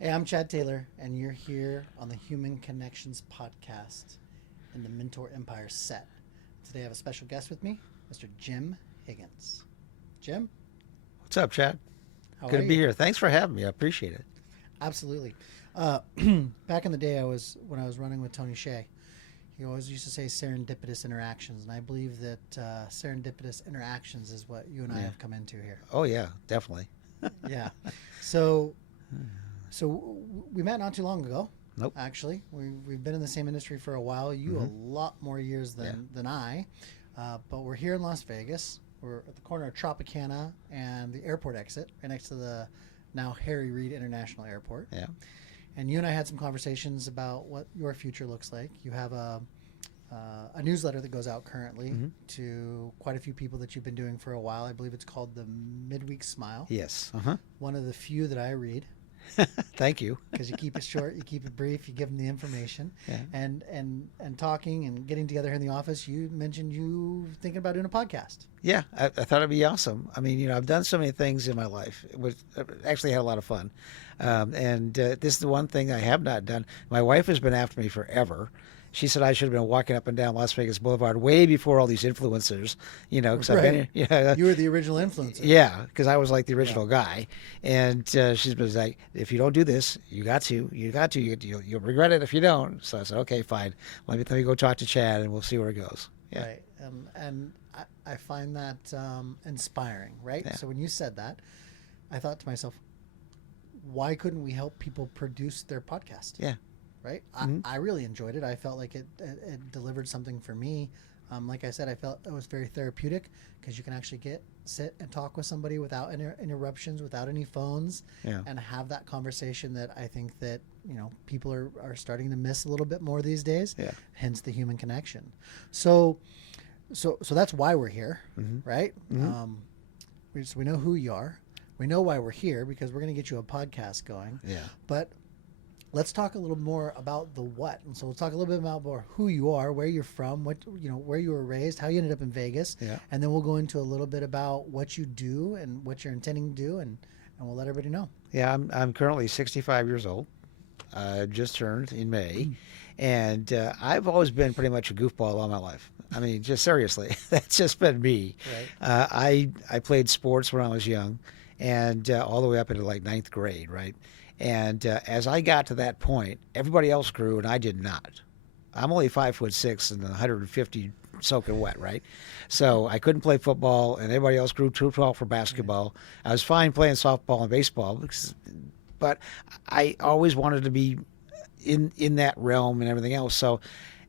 Hey, I'm Chad Taylor, and you're here on the Human Connections podcast in the Mentor Empire set. Today I have a special guest with me, Mr. Jim Higgins. Jim, What's up, Chad? how Good are to be you? here. Thanks for having me. I appreciate it. Absolutely. Uh, Back in the day, when I was running with Tony Shea. He always used to say serendipitous interactions, and I believe that serendipitous interactions is what you and I Yeah. have come into here. Oh yeah, definitely. Yeah. So, so we met not too long ago. Nope. Actually, we've been in the same industry for a while. You a lot more years than I, but we're here in Las Vegas. We're at the corner of Tropicana and the airport exit, right next to the now Harry Reid International Airport. Yeah. And you and I had some conversations about what your future looks like. You have a newsletter that goes out currently to quite a few people that you've been doing for a while. I believe it's called the Midweek Smile. Yes. Uh-huh. One of the few that I read Thank you. because you keep it short, you keep it brief, you give them the information. Yeah. And talking and getting together here in the office, you mentioned you thinking about doing a podcast. Yeah, I thought it'd be awesome. I mean, I've done so many things in my life. I actually had a lot of fun. And this is the one thing I have not done. My wife has been after me forever. She said I should have been walking up and down Las Vegas Boulevard way before all these influencers, because I've been, You were the original influencer. yeah, because I was like the original guy. And she's been like, if you don't do this, you got to, you'll regret it if you don't. So I said, okay, fine. Let me go talk to Chad and we'll see where it goes. Yeah. Right. And I find that inspiring, right? Yeah. So when you said that, I thought to myself, why couldn't we help people produce their podcast? Yeah. Right. Mhm. I really enjoyed it. I felt like it delivered something for me. Like I said, I felt it was very therapeutic because you can actually sit and talk with somebody without interruptions, without any phones, Yeah. and have that conversation that I think that people are starting to miss a little bit more these days. Yeah. Hence the human connection. So that's why we're here, right? So we know who you are. We know why we're here because we're going to get you a podcast going. Yeah. But let's talk a little more about the what. And so we'll talk a little bit about more who you are, where you're from, where you were raised, how you ended up in Vegas. Yeah. And then we'll go into a little bit about what you do and what you're intending to do, and we'll let everybody know. Yeah, I'm currently 65 years old. Just turned in May, and I've always been pretty much a goofball all my life. I mean, just seriously, that's just been me. Right. I played sports when I was young, and all the way up into like ninth grade, right? And as I got to that point, everybody else grew, and I did not. I'm only 5'6" and 150 soaking wet, right? So I couldn't play football, and everybody else grew too tall for basketball. I was fine playing softball and baseball, but I always wanted to be in that realm and everything else. So,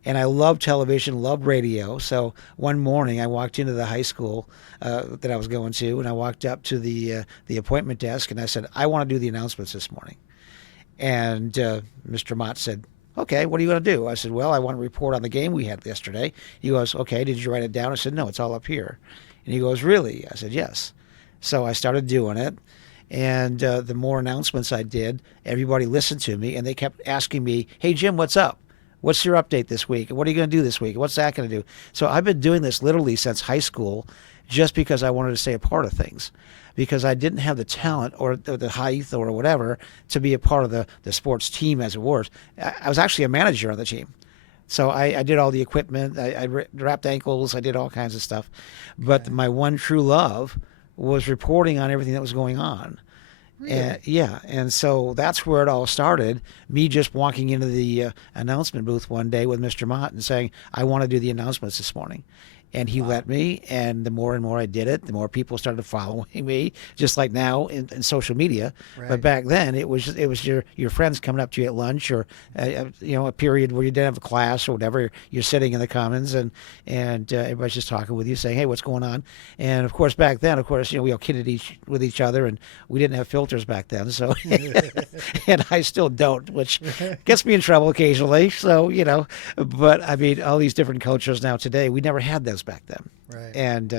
and I loved television, loved radio. So one morning I walked into the high school that I was going to, and I walked up to the appointment desk, and I said, I want to do the announcements this morning. And Mr. Mott said, okay, what are you going to do? I said, well, I want to report on the game we had yesterday. He goes, okay, did you write it down? I said, no, it's all up here. And he goes, really? I said, yes. So I started doing it. And the more announcements I did, everybody listened to me, and they kept asking me, hey, Jim, what's up? What's your update this week? What are you going to do this week? What's that going to do? So I've been doing this literally since high school just because I wanted to stay a part of things, because I didn't have the talent or the height or whatever to be a part of the sports team as it was. I was actually a manager on the team. So I did all the equipment. I wrapped ankles. I did all kinds of stuff. But my one true love was reporting on everything that was going on. Really? And so that's where it all started. Me just walking into the announcement booth one day with Mr. Mott and saying, I want to do the announcements this morning. And he let me, and the more and more I did it, the more people started following me, just like now in social media. Right. But back then, it was your friends coming up to you at lunch, or a period where you didn't have a class or whatever. You're sitting in the commons, and everybody's just talking with you, saying, "Hey, what's going on?" And of course, back then, we all kidded with each other, and we didn't have filters back then. So, and I still don't, which gets me in trouble occasionally. So but I mean, all these different cultures now today, we never had those back then. Right. And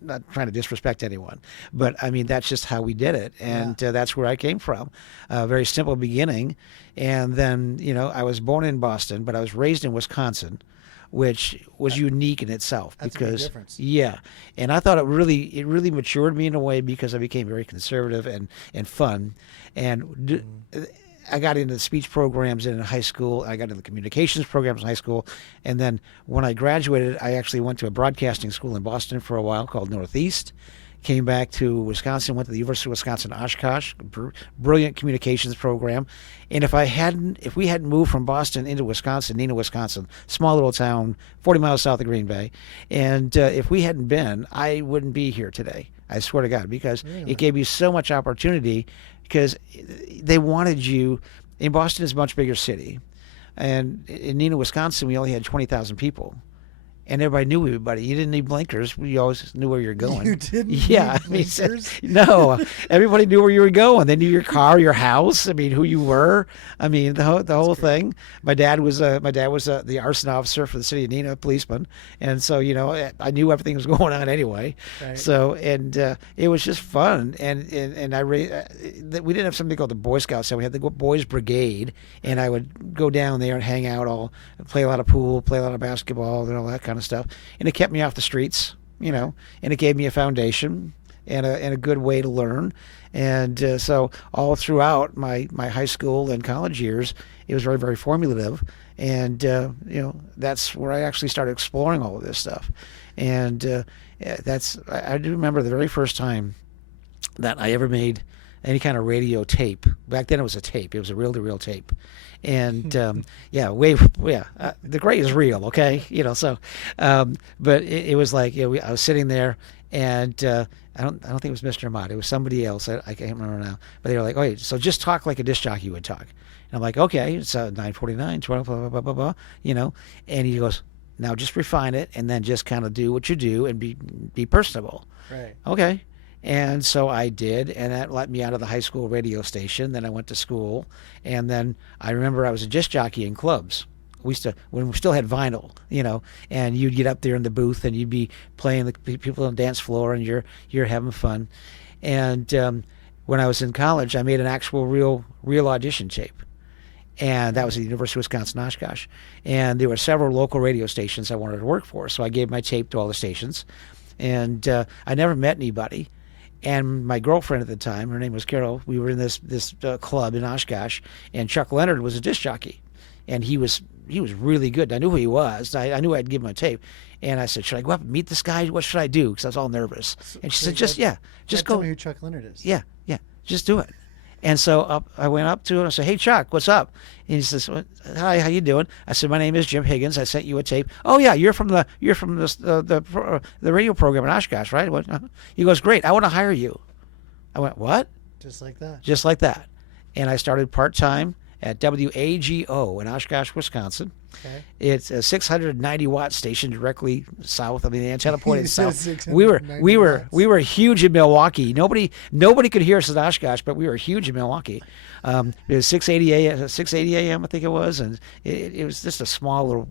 not trying to disrespect anyone, but I mean, that's just how we did it. And that's where I came from. Very simple beginning. And then, I was born in Boston, but I was raised in Wisconsin, which was unique in itself. That's a because big difference. Yeah. And I thought it really matured me in a way, because I became very conservative and fun. And I got into the speech programs in high school. I got into the communications programs in high school. And then when I graduated, I actually went to a broadcasting school in Boston for a while called Northeast. Came back to Wisconsin, went to the University of Wisconsin Oshkosh, brilliant communications program. And if we hadn't moved from Boston into Wisconsin, Reno, Wisconsin, small little town, 40 miles south of Green Bay, and if we hadn't been, I wouldn't be here today. I swear to God, because Really? it gave you so much opportunity, because they wanted you. In Boston is a much bigger city, and in Reno, Wisconsin, we only had 20,000 people. And everybody knew everybody. You didn't need blinkers. We always knew where you're going. You didn't Yeah, need I mean, blinkers? no. Everybody knew where you were going. They knew your car, your house. I mean, who you were. I mean, the whole thing. My dad was the arson officer for the city of Reno, policeman, and so I knew everything was going on anyway. Right. So it was just fun. And we didn't have something called the Boy Scouts. So we had the Boys Brigade, and I would go down there and hang out, play a lot of pool, play a lot of basketball, and all that kind of stuff. And it kept me off the streets, and it gave me a foundation and a good way to learn. And so all throughout my high school and college years, it was very, very formative. And that's where I actually started exploring all of this stuff. And I do remember the very first time that I ever made any kind of radio tape. Back then it was a tape. It was a reel-to-reel tape. And the gray is real, okay? But it was like, I was sitting there, and I don't think it was Mr. Ahmad. It was somebody else. I can't remember now. But they were like, okay, so just talk like a disc jockey would talk. And I'm like, okay, it's 9:49, 12, blah, blah, blah, blah, blah, And he goes, now just refine it, and then just kind of do what you do and be personable. Right. Okay. And so I did, and that let me out of the high school radio station. Then I went to school, and then I remember I was a disc jockey in clubs. When we still had vinyl, and you'd get up there in the booth, and you'd be playing the people on the dance floor, and you're having fun. And when I was in college, I made an actual real audition tape, and that was at the University of Wisconsin Oshkosh. And there were several local radio stations I wanted to work for, so I gave my tape to all the stations, and I never met anybody. And my girlfriend at the time, her name was Carol, we were in this club in Oshkosh, and Chuck Leonard was a disc jockey, and he was really good. I knew who he was. I knew I'd give him a tape, and I said, "Should I go up and meet this guy? What should I do?" Because I was all nervous. And she said, "Just go." Tell me who Chuck Leonard is. Yeah, just do it. And so I went up to him and I said, "Hey, Chuck, what's up?" And he says, "Hi, how you doing?" I said, "My name is Jim Higgins. I sent you a tape." "Oh yeah, you're from the radio program in Oshkosh, right?" I went, "Uh-huh." He goes, "Great, I want to hire you." I went, "What?" Just like that. Just like that. And I started part-time at WAGO in Oshkosh, Wisconsin. Okay. It's a 690-watt station directly south. I mean, the antenna pointed south. 690 We watts. were huge in Milwaukee. Nobody could hear us at Oshkosh, but we were huge in Milwaukee. It was 680 a.m. I think it was, and it was just a small little.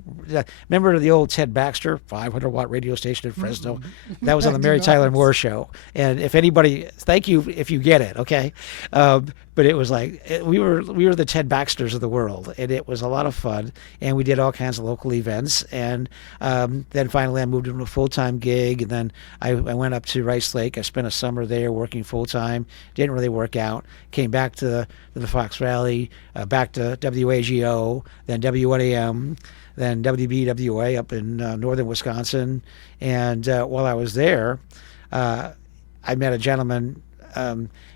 Remember the old Ted Baxter 500-watt radio station in Fresno? That was on the I Mary do Tyler not. Moore Show. And if anybody, thank you if you get it, okay? But it was like we were the Ted Baxters of the world, and it was a lot of fun. And we did all kinds of local events, and then finally I moved into a full-time gig, and then I went up to Rice Lake. I spent a summer there working full-time. Didn't really work out. Came back to the Fox Valley, back to WAGO, then WNAM, then WBWA up in northern Wisconsin. And while I was there, I met a gentleman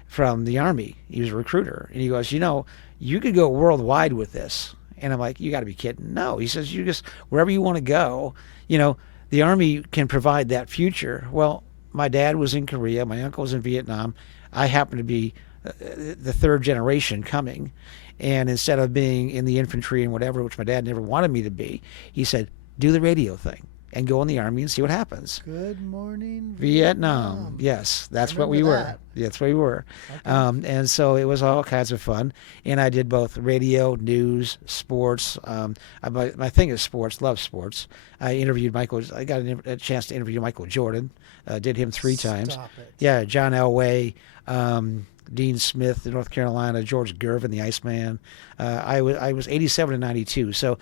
from the Army. He was a recruiter, and he goes, you could go worldwide with this. And I'm like, you got to be kidding. No, he says, you just, wherever you want to go, the Army can provide that future. Well, my dad was in Korea. My uncle was in Vietnam. I happened to be the third generation coming. And instead of being in the infantry and whatever, which my dad never wanted me to be, he said, do the radio thing and go in the Army and see what happens. Good morning, Vietnam. Yes, that's what we were. That's what we were. Okay. And so it was all kinds of fun. And I did both radio, news, sports. My thing is sports, love sports. I interviewed Michael. I got a chance to interview Michael Jordan. Did him 3 times. Stop it. Yeah, John Elway, Dean Smith in North Carolina, George Gervin, the Iceman. I was 87 and 92. So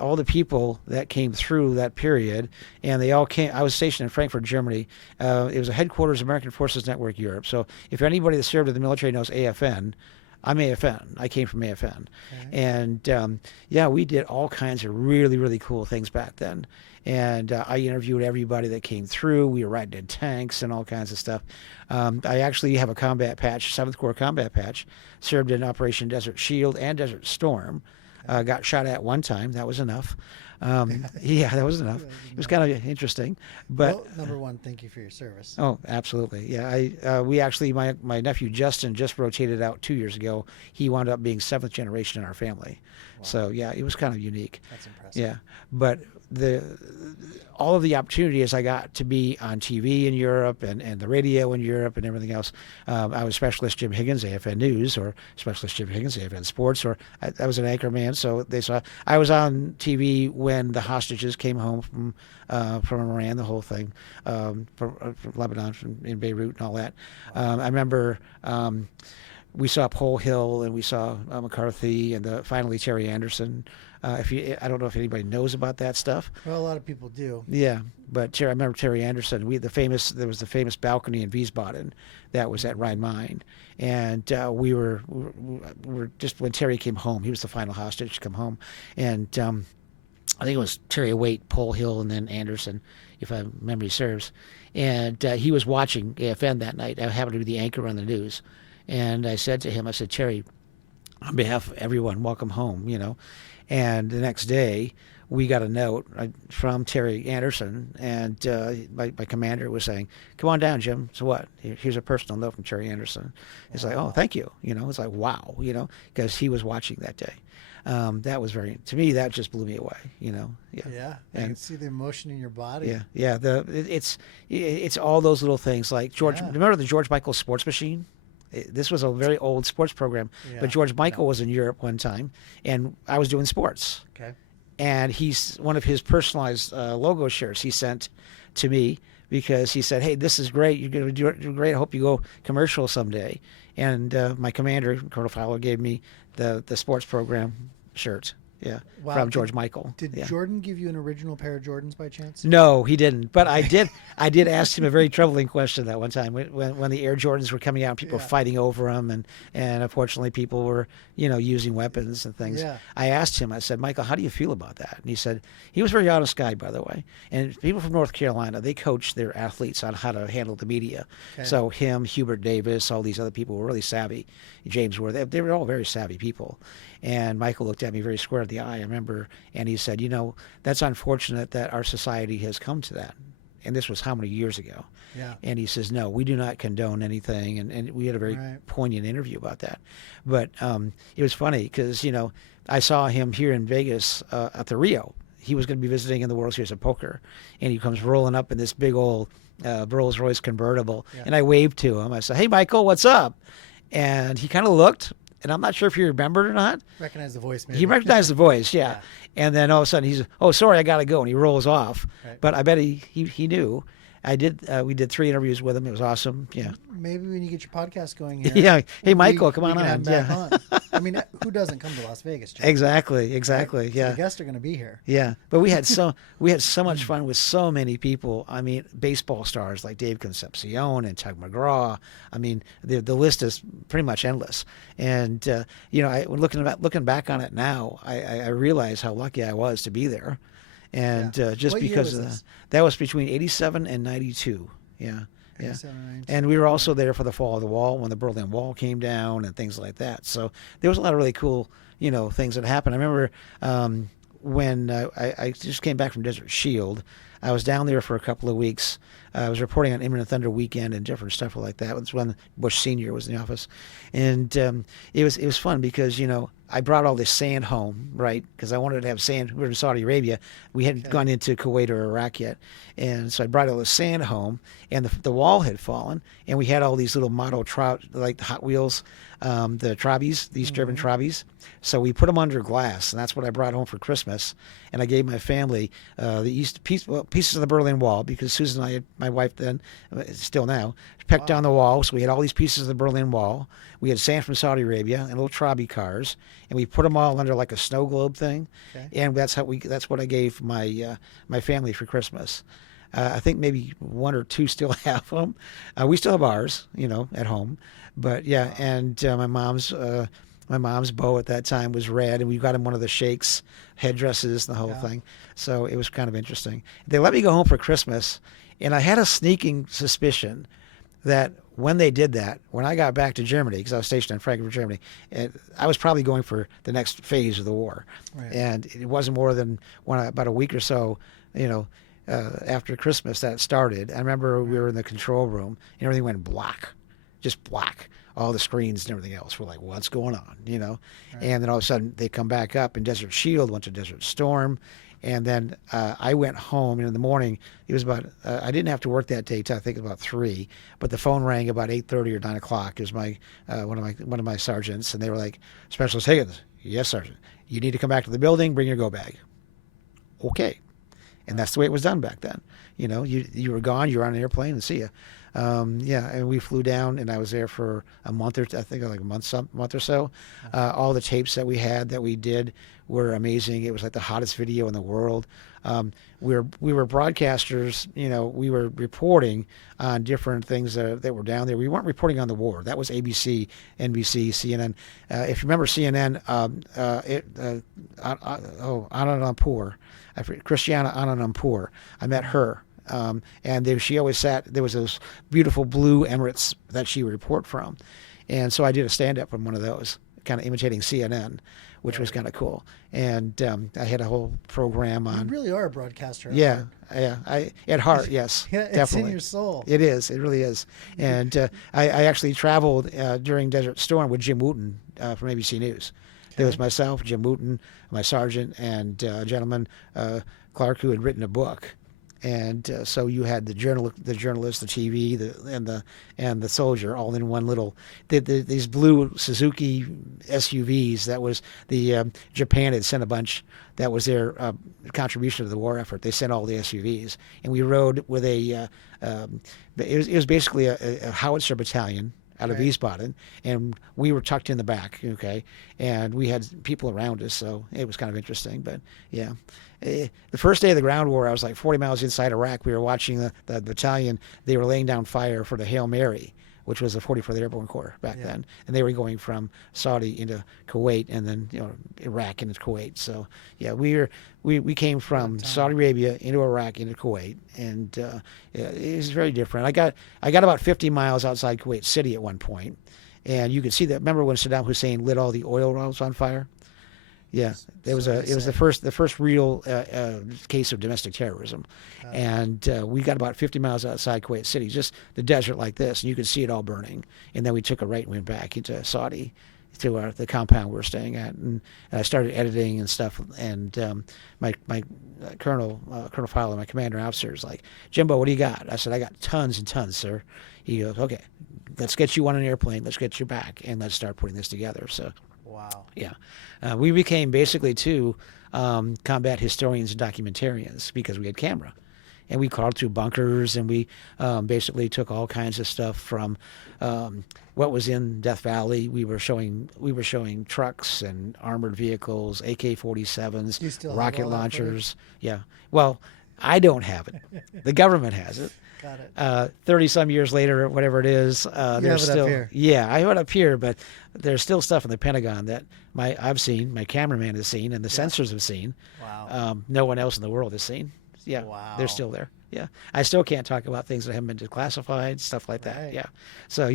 all the people that came through that period, and they all came. I was stationed in Frankfurt, Germany. It was a headquarters of American Forces Network Europe. So if anybody that served in the military knows AFN, I'm AFN. I came from AFN. Okay. And yeah, we did all kinds of really, really cool things back then. And I interviewed everybody that came through. We were riding in tanks and all kinds of stuff. I actually have a combat patch, 7th Corps combat patch. Served in Operation Desert Shield and Desert Storm. Got shot at one time. That was enough. Yeah, that was enough. It was kind of interesting. But well, number one, thank you for your service. Oh, absolutely. Yeah, we actually, my nephew Justin just rotated out 2 years ago. He wound up being 7th generation in our family. Wow. So yeah, it was kind of unique. That's impressive. Yeah, but all of the opportunities I got to be on TV in Europe and the radio in Europe and everything else. I was Specialist Jim Higgins, AFN News, or Specialist Jim Higgins, AFN Sports, or I was an anchor man. So they saw I was on TV when the hostages came home from Iran, the whole thing, from Lebanon, in Beirut and all that. I remember we saw Pole Hill and we saw McCarthy and finally Terry Anderson. I don't know if anybody knows about that stuff. Well, a lot of people do. Yeah, but I remember Terry Anderson. There was the famous balcony in Wiesbaden that was at Rhein-Main, and we were just when Terry came home. He was the final hostage to come home, and I think it was Terry Waite, Pole Hill, and then Anderson, if my memory serves. And he was watching AFN that night. I happened to be the anchor on the news, and I said to him, I said, Terry, on behalf of everyone, welcome home. And the next day, we got a note from Terry Anderson, and my commander was saying, "Come on down, Jim." So what? Here's a personal note from Terry Anderson. It's like, oh, thank you. It's like, wow, because he was watching that day. That was to me, that just blew me away. Yeah. Yeah, I can see the emotion in your body. Yeah, yeah. It's all those little things like George. Yeah. Remember the George Michael Sports Machine? This was a very old sports program, but George Michael was in Europe one time, and I was doing sports. Okay. And one of his personalized logo shirts he sent to me because he said, "Hey, this is great. You're going to do great. I hope you go commercial someday." And my commander, Colonel Fowler, gave me the sports program shirt. Yeah, wow. From George Michael. Did Jordan give you an original pair of Jordans by chance? No, he didn't. But I did. I did ask him a very troubling question that one time when the Air Jordans were coming out, and people were fighting over them, and unfortunately people were using weapons and things. Yeah. I asked him. I said, Michael, how do you feel about that? And he said he was a very honest guy, by the way. And people from North Carolina, they coach their athletes on how to handle the media. Okay. So him, Hubert Davis, all these other people were really savvy. James were. They were all very savvy people. And Michael looked at me very square in the eye, I remember, and he said, that's unfortunate that our society has come to that. And this was how many years ago? Yeah. And he says, no, we do not condone anything. And we had a very poignant interview about that. But it was funny because, I saw him here in Vegas at the Rio. He was going to be visiting in the World Series of Poker. And he comes rolling up in this big old Rolls-Royce convertible. Yeah. And I waved to him. I said, "Hey, Michael, what's up?" And he kind of looked. And I'm not sure if he remembered or not. Recognize the voice, maybe. He recognized the voice, yeah. And then all of a sudden he's, "Oh, sorry, I got to go." And he rolls off. Right. But I bet he knew. We did 3 interviews with him. It was awesome. Yeah. Maybe when you get your podcast going here. Yeah. Hey, Michael, come on on. Yeah. I mean, who doesn't come to Las Vegas, John? Exactly. Right? Yeah. So the guests are going to be here. Yeah. But we had so much fun with so many people. I mean, baseball stars like Dave Concepcion and Tug McGraw. I mean, the list is pretty much endless. And when looking back on it now, I realize how lucky I was to be there. And just what because year was that was between 87 and 92. Yeah. Yeah. And we were also there for the fall of the wall when the Berlin Wall came down and things like that. So there was a lot of really cool, things that happened. I remember when I just came back from Desert Shield, I was down there for a couple of weeks. I was reporting on Imminent Thunder Weekend and different stuff like that. It was when Bush Sr. was in the office. And it was fun because, I brought all this sand home, right? Because I wanted to have sand. We were in Saudi Arabia. We hadn't gone into Kuwait or Iraq yet. And so I brought all this sand home, and the wall had fallen, and we had all these little model, like the Hot Wheels, the Trabis, these driven Trabis. So we put them under glass, and that's what I brought home for Christmas. And I gave my family pieces of the Berlin Wall, because Susan and I, my wife then, still now, pecked down the wall. So we had all these pieces of the Berlin Wall. We had sand from Saudi Arabia and little Trabi cars, and we put them all under like a snow globe thing. Okay. And that's what I gave my family for Christmas. I think maybe one or two still have them. We still have ours, at home. But yeah, and my mom's bow at that time was red, and we got him one of the shakes, headdresses, and the whole thing. So it was kind of interesting. They let me go home for Christmas, and I had a sneaking suspicion that when they did that, when I got back to Germany, because I was stationed in Frankfurt, Germany, I was probably going for the next phase of the war. Right. And it wasn't more than about a week or so, after Christmas that started. I remember we were in the control room, and everything went black, just black. All the screens and everything else. We're like, what's going on, Right. And then all of a sudden they come back up, and Desert Shield went to Desert Storm. And then I went home, and in the morning, it was about, I didn't have to work that day till I think about 3, but the phone rang about 8:30 or 9 o'clock. It was one of my sergeants, and they were like, Specialist Higgins, yes, Sergeant, you need to come back to the building, bring your go bag. Okay. And that's the way it was done back then. You were gone, you were on an airplane, and see you. And we flew down, and I was there for a month or I think like a month or so. All the tapes that we did were amazing. It was like the hottest video in the world. We were broadcasters, we were reporting on different things that were down there. We weren't reporting on the war. That was ABC, NBC, CNN. If you remember CNN, Anandapur, Christiana Anandapur, I met her. And she always there was those beautiful blue Emirates that she would report from. And so I did a stand-up on one of those, kind of imitating CNN, which was kind of cool. And I had a whole program on... You really are a broadcaster. Yeah. At heart, yes. Yeah, it's definitely. in your soul. It is. It really is. And I actually traveled during Desert Storm with Jim Wooten from ABC News. There was myself, Jim Wooten, my sergeant, and a gentleman, Clark, who had written a book. And so you had the journalist, the TV, and the soldier all in one little. These blue Suzuki SUVs. That was Japan had sent a bunch. That was their contribution to the war effort. They sent all the SUVs, and we rode with it was basically a howitzer battalion out of Wiesbaden, and we were tucked in the back, okay, and we had people around us, so it was kind of interesting. But yeah, the first day of the ground war, I was like 40 miles inside Iraq. We were watching the battalion. They were laying down fire for the Hail Mary, which was the 44th Airborne Corps back then, and they were going from Saudi into Kuwait, and then Iraq into Kuwait. So yeah, we came from Saudi Arabia into Iraq into Kuwait, and it was very different. I got about 50 miles outside Kuwait City at one point, and you could see that. Remember when Saddam Hussein lit all the oil wells on fire? Yeah, it was the first real case of domestic terrorism, and we got about 50 miles outside Kuwait City, just the desert like this, and you could see it all burning. And then we took a right and went back into Saudi, to the compound we were staying at, and I started editing and stuff. And my Colonel Fowler, my commander officer, is like, Jimbo, what do you got? I said, I got tons and tons, sir. He goes, okay, let's get you on an airplane, let's get you back, and let's start putting this together. So. Wow. Yeah. We became basically two combat historians and documentarians because we had camera. And we crawled through bunkers, and we basically took all kinds of stuff from what was in Death Valley. We were showing trucks and armored vehicles, AK-47s, rocket launchers. Yeah. Well, I don't have it. The government has it. Got it. 30-some years later, whatever it is, there's still. Up here. Yeah, I have it up here, but there's still stuff in the Pentagon that I've seen, my cameraman has seen, and the sensors have seen. Wow. No one else in the world has seen. Yeah, wow. They're still there. Yeah, I still can't talk about things that haven't been declassified, stuff like that. Right. Yeah, so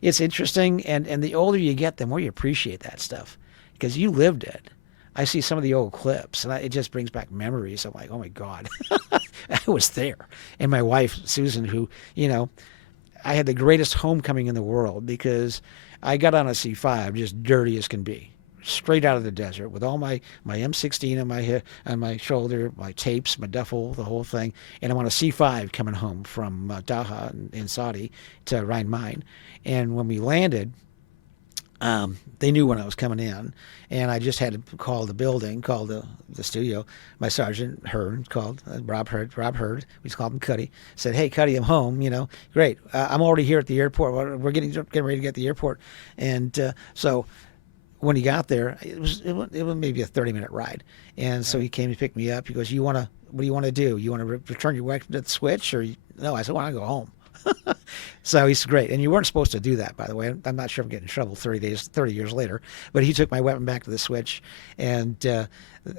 it's interesting, and the older you get, the more you appreciate that stuff because you lived it. I see some of the old clips, and it just brings back memories. I'm like, oh my God, I was there. And my wife, Susan, who, I had the greatest homecoming in the world because I got on a C5, just dirty as can be, straight out of the desert with all my M16 on my shoulder, my tapes, my duffel, the whole thing. And I'm on a C5 coming home from Daha in Saudi to Rhine Main. And when we landed, they knew when I was coming in, and I just had to call the building, call the studio. My sergeant, called Rob Hurd. We just called him Cuddy. Said, "Hey, Cuddy, I'm home. Great. I'm already here at the airport. We're getting ready to get to the airport." And so when he got there, it was maybe a 30-minute ride, and so he came to pick me up. He goes, what do you want to do? You want to return your weapon to the switch, or no? I said, well, I want to go home. So he's great. And you weren't supposed to do that, by the way. I'm not sure I'm getting in trouble 30 years later, but he took my weapon back to the switch, and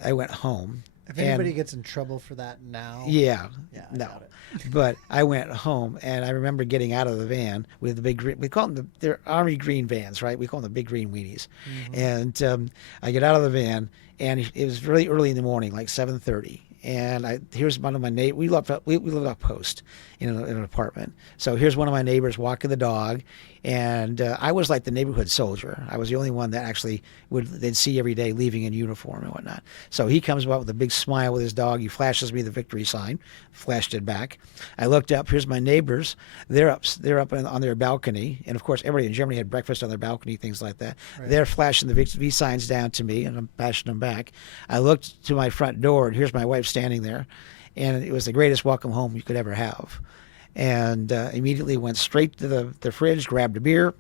I went home. If anybody gets in trouble for that now, yeah, I no. doubt it. But I went home, and I remember getting out of the van with the big green. We call them they're army green vans, right? We call them the big green weenies. Mm-hmm. And I get out of the van, and it was really early in the morning, like 7:30. And here's one of my neighbors. We lived up post in an apartment. So here's one of my neighbors walking the dog, and I was like the neighborhood soldier. I was the only one that actually they'd see every day leaving in uniform and whatnot. So he comes up with a big smile with his dog. He flashes me the victory sign, flashed it back. I looked up. Here's my neighbors. They're up on their balcony, and of course everybody in Germany had breakfast on their balcony, things like that. Right. They're flashing the V signs down to me, and I'm flashing them back. I looked to my front door, and here's my wife standing there, and it was the greatest welcome home you could ever have. And immediately went straight to the fridge, grabbed a beer.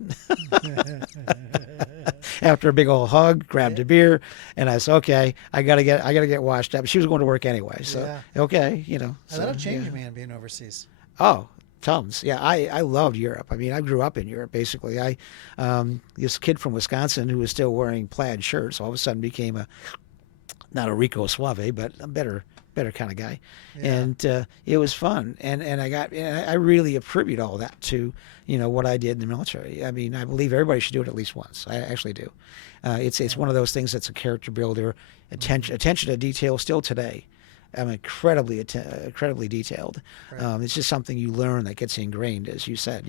After a big old hug, grabbed a beer, and I said, "Okay, I gotta get washed up." She was going to work anyway, so okay, So, that'll change, man, being overseas. Oh, tons. Yeah, I loved Europe. I mean, I grew up in Europe basically. This kid from Wisconsin who was still wearing plaid shirts all of a sudden became not a Rico Suave, but a better kind of guy. Yeah. And it was fun. And I really attribute all that to, what I did in the military. I mean, I believe everybody should do it at least once. I actually do. It's one of those things that's a character builder, attention to detail still today. I'm incredibly detailed. Right. It's just something you learn that gets ingrained, as you said.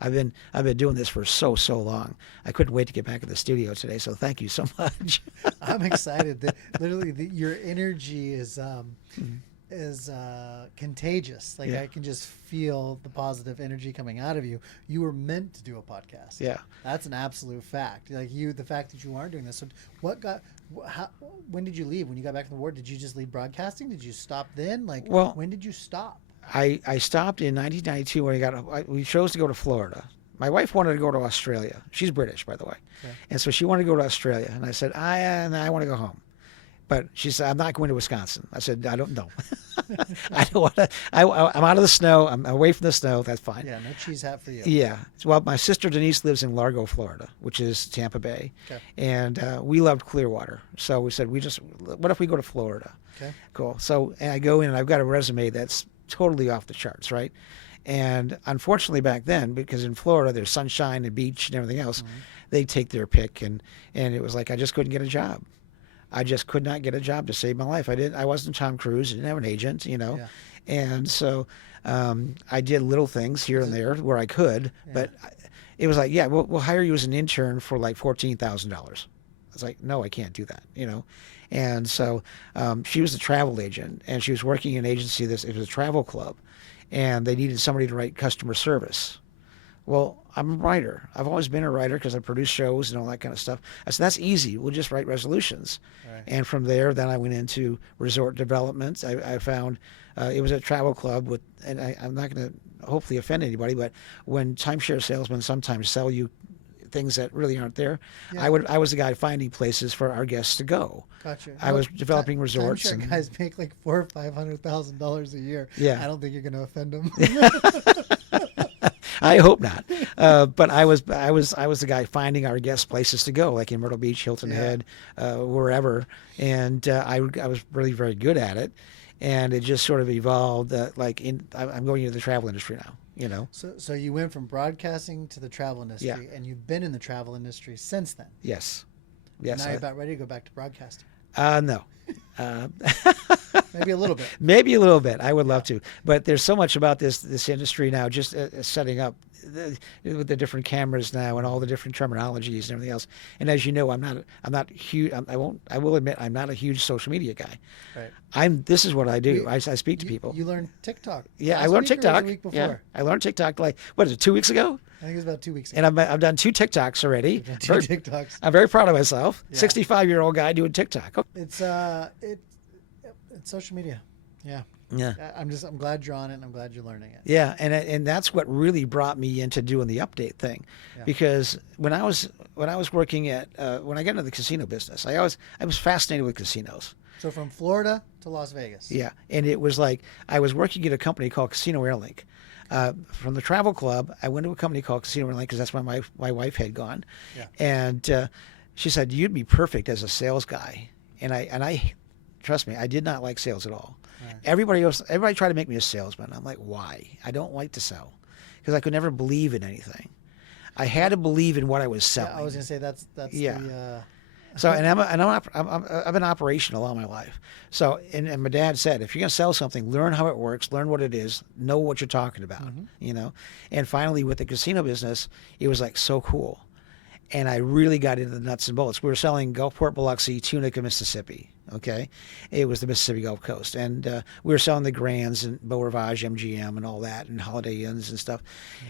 I've been doing this for so long. I couldn't wait to get back in the studio today. So thank you so much. I'm excited that literally your energy is contagious. Like I can just feel the positive energy coming out of you. You were meant to do a podcast. Yeah, that's an absolute fact. Like the fact that you are doing this. So when did you leave? When you got back from the war, did you just leave broadcasting? Did you stop then? When did you stop? I stopped in 1992 when we chose to go to Florida. My wife wanted to go to Australia. She's British, by the way. Okay. And so she wanted to go to Australia. And I said, I want to go home. But she said, I'm not going to Wisconsin. I said, I don't know. I don't want to. I'm out of the snow. I'm away from the snow. That's fine. Yeah, no cheese hat for you. Yeah. Well, my sister Denise lives in Largo, Florida, which is Tampa Bay. Okay. And we loved Clearwater. So we said, what if we go to Florida? Okay. Cool. So and I go in, and I've got a resume that's totally off the charts, right? And unfortunately back then, because in Florida there's sunshine and beach and everything else, they take their pick. And it was like I just couldn't get a job. I just could not get a job to save my life. I wasn't Tom Cruise. I didn't have an agent, Yeah. And so I did little things here and there where I could, but it was like, we'll hire you as an intern for like $14,000. I was like, no, I can't do that, And so she was a travel agent, and she was working in an agency. It was a travel club, and they needed somebody to write customer service. Well, I'm a writer. I've always been a writer because I produce shows and all that kind of stuff. I said, that's easy. We'll just write resolutions. Right. And from there, then I went into resort development. I found it was a travel club and I'm not going to hopefully offend anybody, but when timeshare salesmen sometimes sell you things that really aren't there, I was the guy finding places for our guests to go. Gotcha. I was developing resorts. Timeshare guys make like $400,000 or $500,000 a year. Yeah. I don't think you're going to offend them. I hope not. But I was the guy finding our guests places to go, like in Myrtle Beach, Hilton Head, wherever. And I was really very good at it. And it just sort of evolved. I'm going into the travel industry now. So you went from broadcasting to the travel industry, and you've been in the travel industry since then. Yes. Now you're about ready to go back to broadcasting. No. Maybe a little bit. Maybe a little bit. I would love to, but there's so much about this industry now. Just setting up with the different cameras now and all the different terminologies and everything else. And as you know, I'm not huge. I will admit I'm not a huge social media guy. Right. This is what I do. I speak to people. You learned TikTok. Yeah, I learned TikTok. The week before? Yeah, I learned TikTok. Like, what is it? 2 weeks ago? I think it was about 2 weeks ago. And I've done 2 TikToks already. TikToks. I'm very proud of myself. 65-year-old guy doing TikTok. It's social media. Yeah. Yeah. I'm glad you're on it, and I'm glad you're learning it. Yeah, and that's what really brought me into doing the update thing, because when I was working at when I got into the casino business, I was fascinated with casinos. So from Florida to Las Vegas. Yeah, and it was like I was working at a company called Casino Airlink. From the travel club, I went to a company called Casino Airlink because that's where my wife had gone, and she said, "You'd be perfect as a sales guy," and I trust me, I did not like sales at all. Right. Everybody tried to make me a salesman. I'm like, why? I don't like to sell, because I could never believe in anything. I had to believe in what I was selling. Yeah, I was gonna say that's the. So I've been operational all my life. So and my dad said, if you're gonna sell something, learn how it works, learn what it is, know what you're talking about, you know. And finally, with the casino business, it was like so cool, and I really got into the nuts and bolts. We were selling Gulfport, Biloxi, Tunica, Mississippi. Okay, it was the Mississippi Gulf Coast, and we were selling the Grands and Beau Rivage, MGM, and all that, and Holiday Inns and stuff.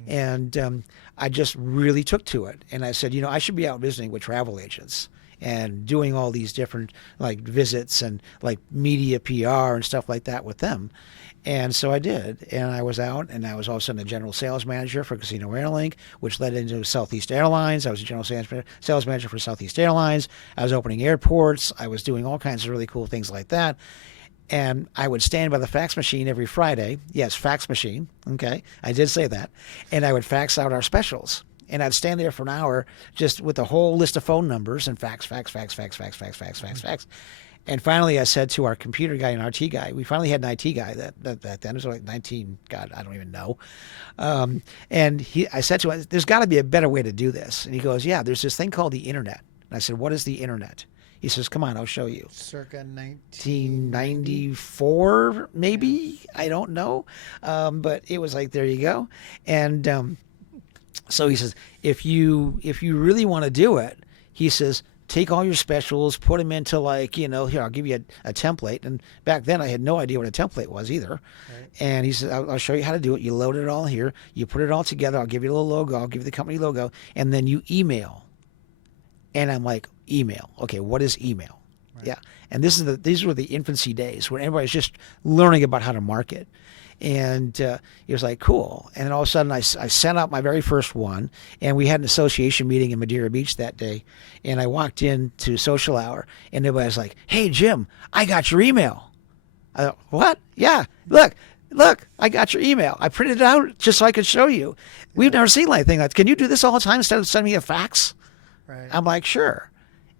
And I just really took to it, and I said, you know, I should be out visiting with travel agents and doing all these different like visits and like media PR and stuff like that with them. And so I did, and I was out, and I was all of a sudden a general sales manager for Casino Airlink, which led into Southeast Airlines. I was a general sales manager for Southeast Airlines. I was opening airports. I was doing all kinds of really cool things like that. And I would stand by the fax machine every Friday. Yes, fax machine. Okay, I did say that. And I would fax out our specials. And I'd stand there for an hour just with a whole list of phone numbers and fax. And finally, I said to our computer guy and RT guy, we finally had an IT guy that back then, it was like 19, God, I don't even know. And I said to him, there's got to be a better way to do this. And he goes, yeah, there's this thing called the internet. And I said, what is the internet? He says, come on, I'll show you. Circa 1994, 1994, maybe? I don't know. But it was like, there you go. And so he says, if you really want to do it, he says, take all your specials, put them into like, you know, here, I'll give you a template. And back then I had no idea what a template was either. Right. And he said, I'll show you how to do it. You load it all here. You put it all together. I'll give you a little logo. I'll give you the company logo. And then you email. And I'm like, email. Okay, what is email? Right. Yeah. And these were the infancy days when everybody's just learning about how to market. And he was like, cool. And then all of a sudden I sent out my very first one, and we had an association meeting in Madeira Beach that day. And I walked in to social hour, and everybody was like, hey, Jim, I got your email. I thought, what? Yeah, look, I got your email. I printed it out just so I could show you. We've never seen anything like that. Can you do this all the time instead of sending me a fax? Right. I'm like, sure.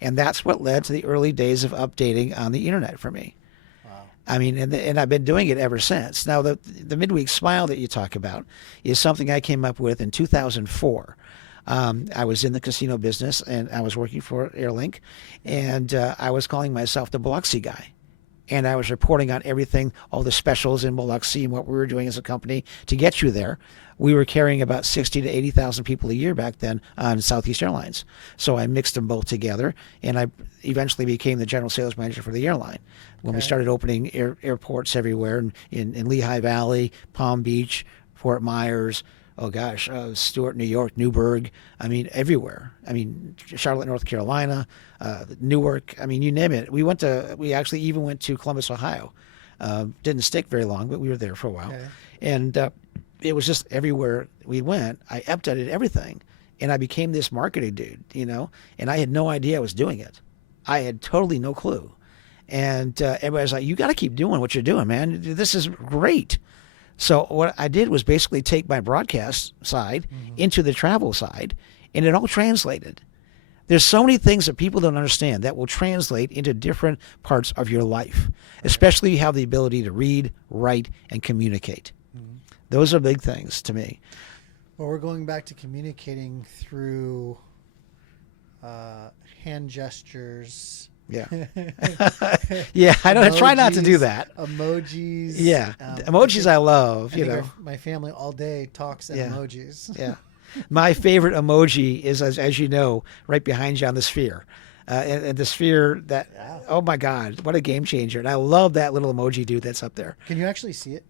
And that's what led to the early days of updating on the internet for me. I mean, and I've been doing it ever since. Now, the midweek smile that you talk about is something I came up with in 2004. I was in the casino business, and I was working for Airlink, and I was calling myself the Biloxi guy. And I was reporting on everything, all the specials in Biloxi and what we were doing as a company to get you there. We were carrying about 60 to 80,000 people a year back then on Southeast Airlines. So I mixed them both together, and I eventually became the general sales manager for the airline. When we started opening airports everywhere in Lehigh Valley, Palm Beach, Fort Myers, Stewart, New York, Newburgh, I mean, everywhere. I mean, Charlotte, North Carolina, Newark, I mean, you name it. We actually even went to Columbus, Ohio. Didn't stick very long, but we were there for a while. Okay. And it was just everywhere we went, I updated everything. And I became this marketing dude, you know, and I had no idea I was doing it. I had totally no clue. And everybody's like, you got to keep doing what you're doing, man. This is great. So what I did was basically take my broadcast side into the travel side, and it all translated. There's so many things that people don't understand that will translate into different parts of your life, especially if you have the ability to read, write, and communicate. Those are big things to me. Well, we're going back to communicating through hand gestures. Yeah. Yeah, I try not to do that. Emojis. Yeah. Emojis I love, you know. My family all day talks in emojis. Yeah. My favorite emoji is, as you know, right behind you on the sphere. And the sphere that, oh my God, what a game changer. And I love that little emoji dude that's up there. Can you actually see it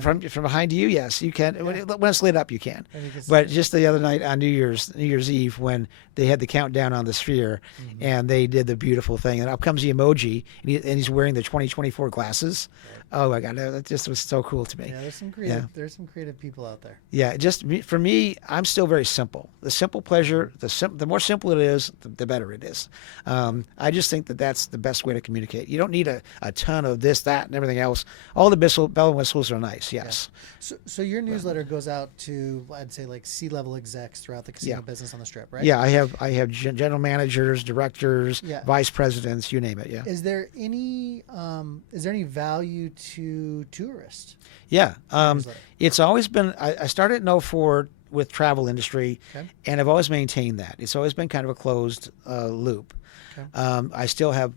From behind you, yes, you can. Yeah. When it's lit up, you can. And you can see But it. just the other night on New Year's Eve, when they had the countdown on the sphere, and they did the beautiful thing, and up comes the emoji, and he's wearing the 2024 glasses. Right. Oh my God, that just was so cool to me. Yeah, there's some creative people out there. Yeah, for me, I'm still very simple. The simple pleasure, the more simple it is, the better it is. I just think that's the best way to communicate. You don't need a ton of this, that, and everything else. All the bell and whistles are nice, yes. Yeah. So your newsletter goes out to, I'd say, like C-level execs throughout the casino business on the Strip, right? Yeah, I have general managers, directors, vice presidents, you name it. Yeah. Is there any value to tourists? Yeah, it's always been. I started in '04 with travel industry, and I've always maintained that. It's always been kind of a closed loop. Okay. I still have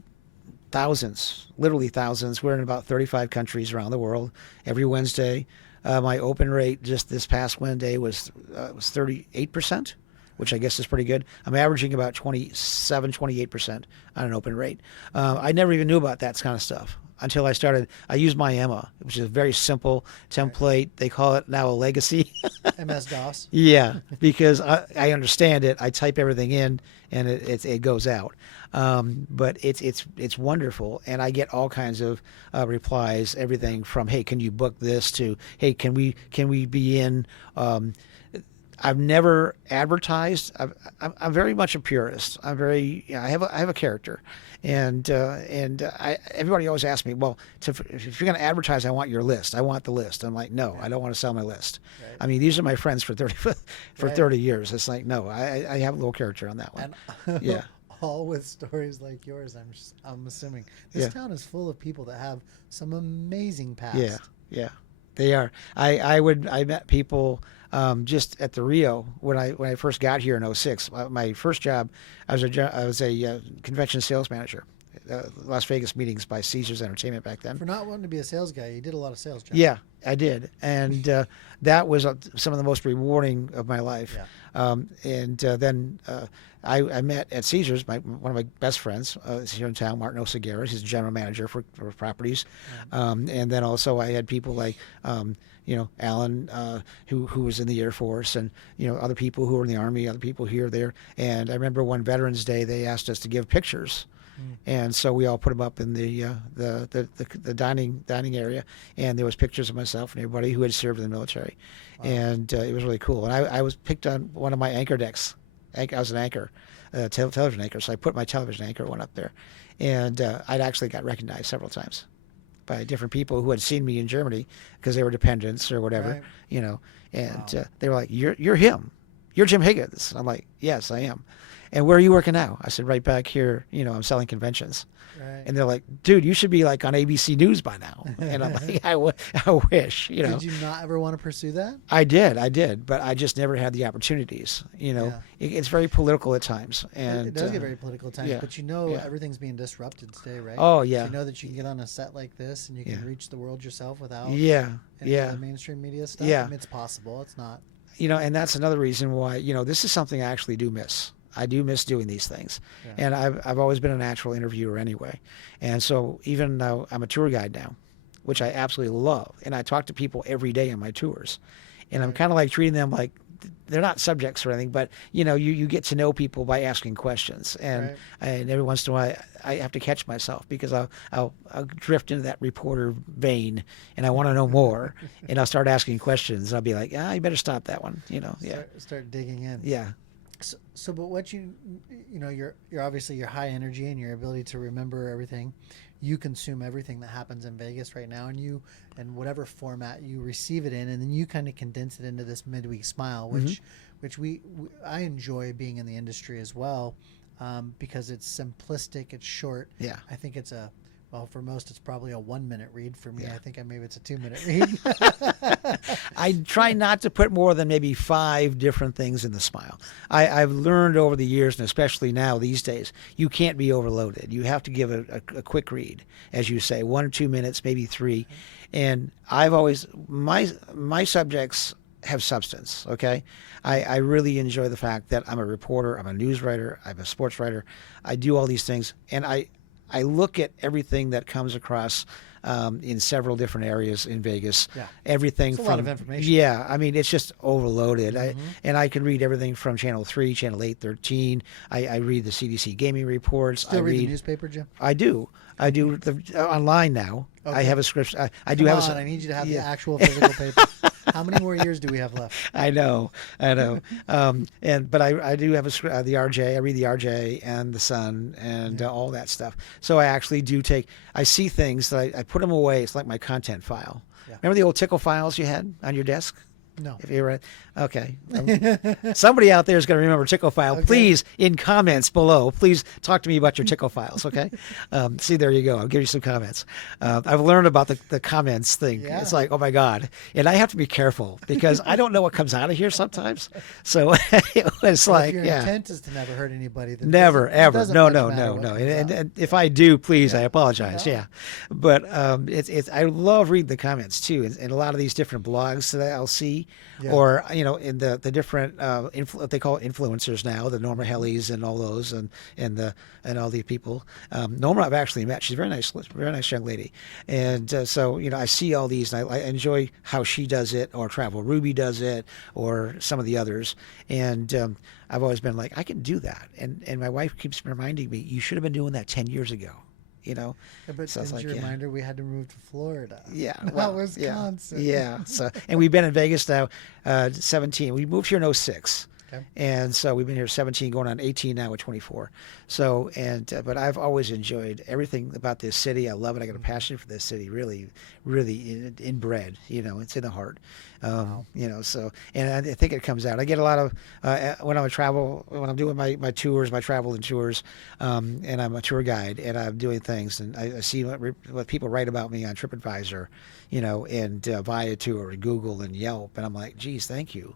thousands, literally thousands. We're in about 35 countries around the world every Wednesday. My open rate just this past Wednesday was 38%, which I guess is pretty good. I'm averaging about 28% on an open rate. I never even knew about that kind of stuff until I used my Emma, which is a very simple template. Right. They call it now a legacy. MS-DOS. Yeah, because I understand it. I type everything in, and it goes out. But it's wonderful, and I get all kinds of replies. Everything from, hey, can you book this, to, hey, can we be in? I've never advertised. I'm very much a purist. I have a character, and everybody always asks me, well, if you're going to advertise, I want your list. I want the list. I'm like, no, I don't want to sell my list. Right. I mean, these are my friends for 30 years. It's like, no, I have a little character on that one. And, yeah. All with stories like yours. I'm assuming this town is full of people that have some amazing past. Yeah, they are. I met people. Just at the Rio when I first got here in '06. My first job, I was a convention sales manager, Las Vegas meetings by Caesars Entertainment back then. For not wanting to be a sales guy, you did a lot of sales jobs. Yeah, I did, and that was some of the most rewarding of my life. Yeah. Then I met at Caesars one of my best friends here in town, Martin Oseguera. He's the general manager for properties, and then also I had people like. Alan, who was in the Air Force, and other people who were in the Army, other people here, there. And I remember one Veterans Day, they asked us to give pictures, and so we all put them up in the dining area, and there was pictures of myself and everybody who had served in the military, and it was really cool. And I was picked on one of my anchor decks. I was an anchor, television anchor, so I put my television anchor one up there, and I'd actually got recognized several times by different people who had seen me in Germany because they were dependents or whatever, and they were like, you're him. You're Jim Higgins. I'm like, yes, I am. And where are you working now? I said, right back here, I'm selling conventions. Right. And they're like, dude, you should be like on ABC News by now. And I'm like, I wish, Did you not ever want to pursue that? I did, but I just never had the opportunities. It's very political at times. And it does get very political at times, but everything's being disrupted today, right? Oh, yeah. You know that you can get on a set like this and you can reach the world yourself without any of the mainstream media stuff. Yeah. I mean, it's possible. It's not. And that's another reason why, this is something I actually do miss. I do miss doing these things. Yeah. And I've always been a natural interviewer anyway. And so even though I'm a tour guide now, which I absolutely love, and I talk to people every day on my tours, and I'm kind of like treating them like they're not subjects or anything, but you get to know people by asking questions. And every once in a while I have to catch myself because I'll drift into that reporter vein and I want to know more and I'll start asking questions. I'll be like, you better stop that one, Start digging in. Yeah. So, but what you're obviously your high energy and your ability to remember everything. You consume everything that happens in Vegas right now, and whatever format you receive it in, and then you kind of condense it into this midweek smile, which I enjoy being in the industry as well, because it's simplistic, it's short. Yeah, I think it's for most, it's probably a 1 minute read. For me, I think maybe it's a 2 minute read. I try not to put more than maybe 5 different things in the smile. I've learned over the years, and especially now these days, you can't be overloaded. You have to give a quick read, as you say, 1 or 2 minutes, maybe 3. And I've always, my subjects have substance, okay? I really enjoy the fact that I'm a reporter, I'm a news writer, I'm a sports writer. I do all these things, and I I look at everything that comes across in several different areas in Vegas. Yeah. Everything It's a from lot of information. Yeah, I mean it's just overloaded. And I can read everything from Channel 3, Channel 8, 13. I read the CDC gaming reports. Still read the newspaper, Jim? I do. I do online now. Okay. I have a script. I do Come have on, I need you to have the yeah. actual physical paper. How many more years do we have left? I know. But I do have the RJ. I read the RJ and the Sun and all that stuff. So I actually do I see things that I put them away. It's like my content file. Yeah. Remember the old tickle files you had on your desk? No. If you were okay, somebody out there is going to remember tickle file. Okay. Please, in comments below, please talk to me about your tickle files. Okay, see, there you go. I'll give you some comments. I've learned about the comments thing. Yeah. It's like, oh my God, and I have to be careful because I don't know what comes out of here sometimes. So it was Well, like, if your yeah. intent is to never hurt anybody, then Never, it ever. doesn't No. much matter what comes out. And if I do, please, I apologize. No. Yeah. But it's I love reading the comments too. And a lot of these different blogs that I'll see, Yeah. or, in the different, they call it influencers now, the Norma Hellies and all those and all the people. Norma I've actually met. She's a very nice young lady. And so, I see all these and I enjoy how she does it, or Travel Ruby does it, or some of the others. And I've always been like, I can do that. And my wife keeps reminding me, you should have been doing that 10 years ago. Yeah, but So it's didn't you remind her we had to move to Florida? Yeah, Not well, Wisconsin. Yeah. So, and we've been in Vegas now 17. We moved here in 06. Okay. And so we've been here 17, going on 18 now at 24. So, but I've always enjoyed everything about this city. I love it. I got a passion for this city, really, really inbred. It's in the heart. Wow. So, and I think it comes out. I get a lot of when I'm doing my tours, my travel and tours, and I'm a tour guide and I'm doing things, and I see what people write about me on TripAdvisor, and Viator and Google and Yelp, and I'm like, geez, thank you.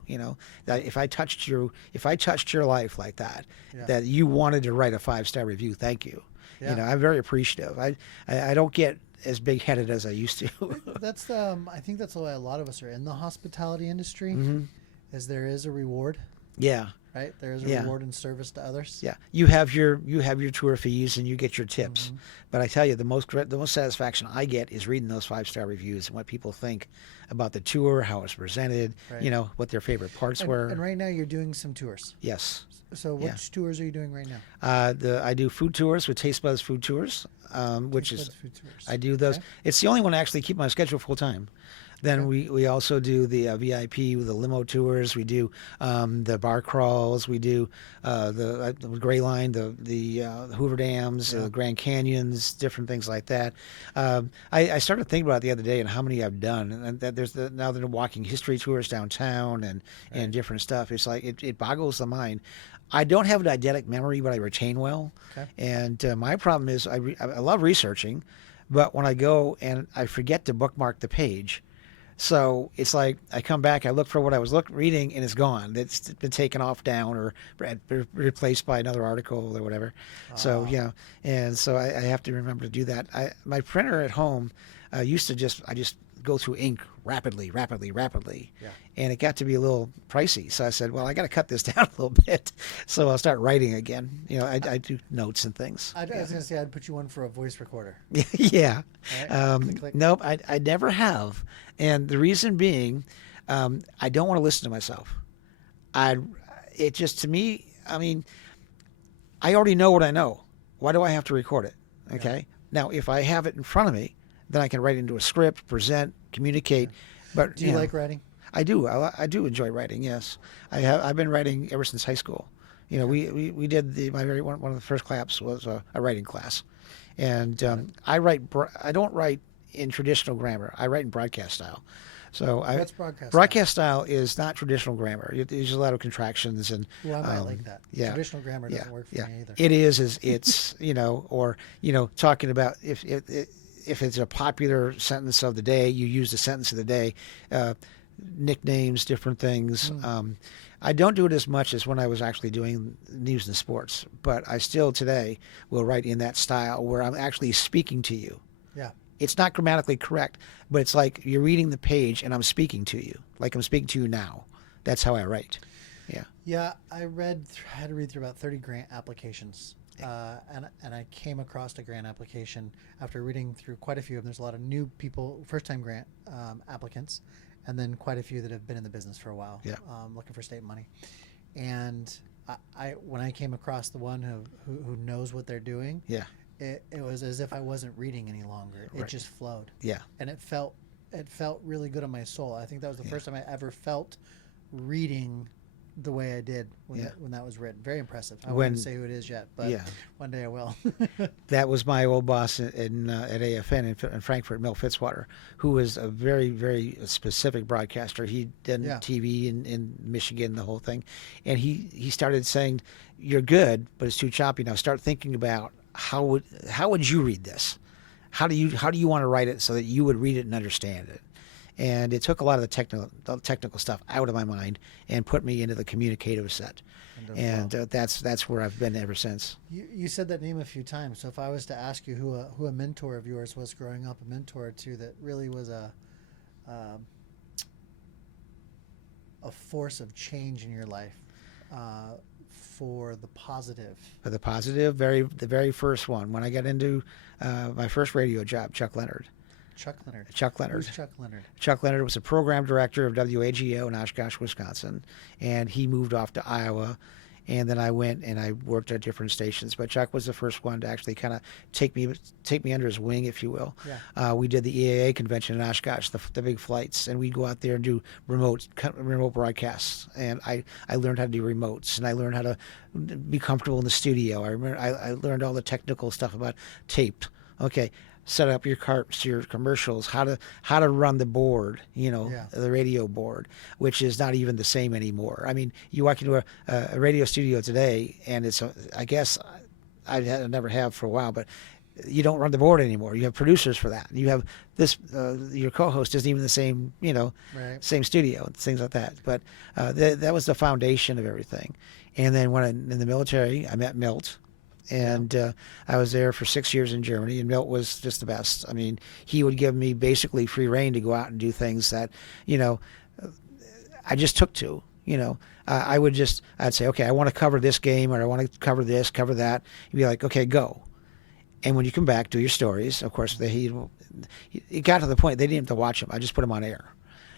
That if I touched your life like that, Yeah. that you wanted to write a 5-star review, thank you. Yeah. I'm very appreciative. I don't get as big-headed as I used to. That's I think that's why a lot of us are in the hospitality industry, is there is a reward, Yeah. right? There is a Yeah. reward in service to others. Yeah, you have your tour fees and you get your tips, Mm-hmm. but I tell you, the most satisfaction I get is reading those 5-star reviews and what people think about the tour, how it's presented, Right. What their favorite parts were. And right now you're doing some tours. Yes, So which tours are you doing right now? I do food tours with Taste Buds Food Tours, which Taste is Buds Food Tours. I do those. Okay. It's the only one I actually keep my schedule full time. Then we also do the VIP with the limo tours. We do the bar crawls. We do the Gray Line, the Hoover Dams, the Grand Canyons, different things like that. I started thinking about it the other day and how many I've done. And that now they're walking history tours downtown and different stuff. It's like it boggles the mind. I don't have an eidetic memory, but I retain well. Okay. And my problem is I love researching, but when I go and I forget to bookmark the page. So it's like I come back, I look for what I was reading, and it's gone. It's been taken off down or replaced by another article or whatever. So and so I have to remember to do that. My printer at home used to I just go through ink rapidly, Yeah. and it got to be a little pricey. So I said, well, I got to cut this down a little bit. So I'll start writing again. I do notes and things. I was going to say I'd put you on for a voice recorder. Yeah. Right? Click. Nope, I never have. And the reason being, I don't want to listen to myself. It just, to me, I mean, I already know what I know. Why do I have to record it? Okay. Now, if I have it in front of me, then I can write into a script, present, communicate. But Do you like writing? I do. I do enjoy writing. Yes, I've been writing ever since high school. We did one of the first claps was a writing class, and I don't write in traditional grammar. I write in broadcast style. So What's broadcast? broadcast style is not traditional grammar. There's a lot of contractions and. Well, I might like that. Yeah. Traditional grammar doesn't work for me either. It is it's or talking about if it's a popular sentence of the day, you use the sentence of the day, nicknames, different things. I don't do it as much as when I was actually doing news and sports, but I still today will write in that style where I'm actually speaking to you. Yeah. It's not grammatically correct, but it's like you're reading the page and I'm speaking to you, like I'm speaking to you now. That's how I write. Yeah. Yeah, I had to read through about 30 grant applications. and I came across a grant application after reading through quite a few of them. There's a lot of new people, first-time grant applicants, and then quite a few that have been in the business for a while, looking for state money. And when I came across the one who knows what they're doing, it was as if I wasn't reading any longer. It just flowed. Yeah. And it felt really good on my soul. I think that was the first time I ever felt reading the way I did when that was written. Very impressive. I wouldn't say who it is yet, but one day I will. That was my old boss at AFN in Frankfurt, Mel Fitzwater, who was a very, very specific broadcaster. He did TV in Michigan, the whole thing. And he started saying, you're good, but it's too choppy. Now start thinking about how would you read this? How do you want to write it so that you would read it and understand it? And it took a lot of the technical stuff out of my mind and put me into the communicative set. And that's where I've been ever since. You said that name a few times. So if I was to ask you who a mentor of yours was growing up, a mentor to that really was a force of change in your life, for the positive. For the positive, the very first one when I got into my first radio job, Chuck Leonard. Chuck Leonard. Who's Chuck Leonard? Chuck Leonard was a program director of WAGO in Oshkosh, Wisconsin, and he moved off to Iowa. And then I went and I worked at different stations. But Chuck was the first one to actually kind of take me under his wing, if you will. Yeah. We did the EAA convention in Oshkosh, the big flights, and we'd go out there and do remote broadcasts. And I learned how to do remotes, and I learned how to be comfortable in the studio. I learned all the technical stuff about tape. Okay. Set up your commercials, how to run the board, the radio board, which is not even the same anymore. I mean, you walk into a radio studio today, and it's I guess I never have for a while, but you don't run the board anymore. You have producers for that. You have this. Your co-host isn't even the same, same studio, things like that. But that was the foundation of everything. And then when in the military, I met Milt. And I was there for 6 years in Germany, and Milt was just the best. I mean, he would give me basically free rein to go out and do things that, I just took to. I'd say, okay, I want to cover this game, or I want to cover this, cover that. He'd be like, okay, go. And when you come back, do your stories. Of course, it got to the point they didn't have to watch them. I just put them on air.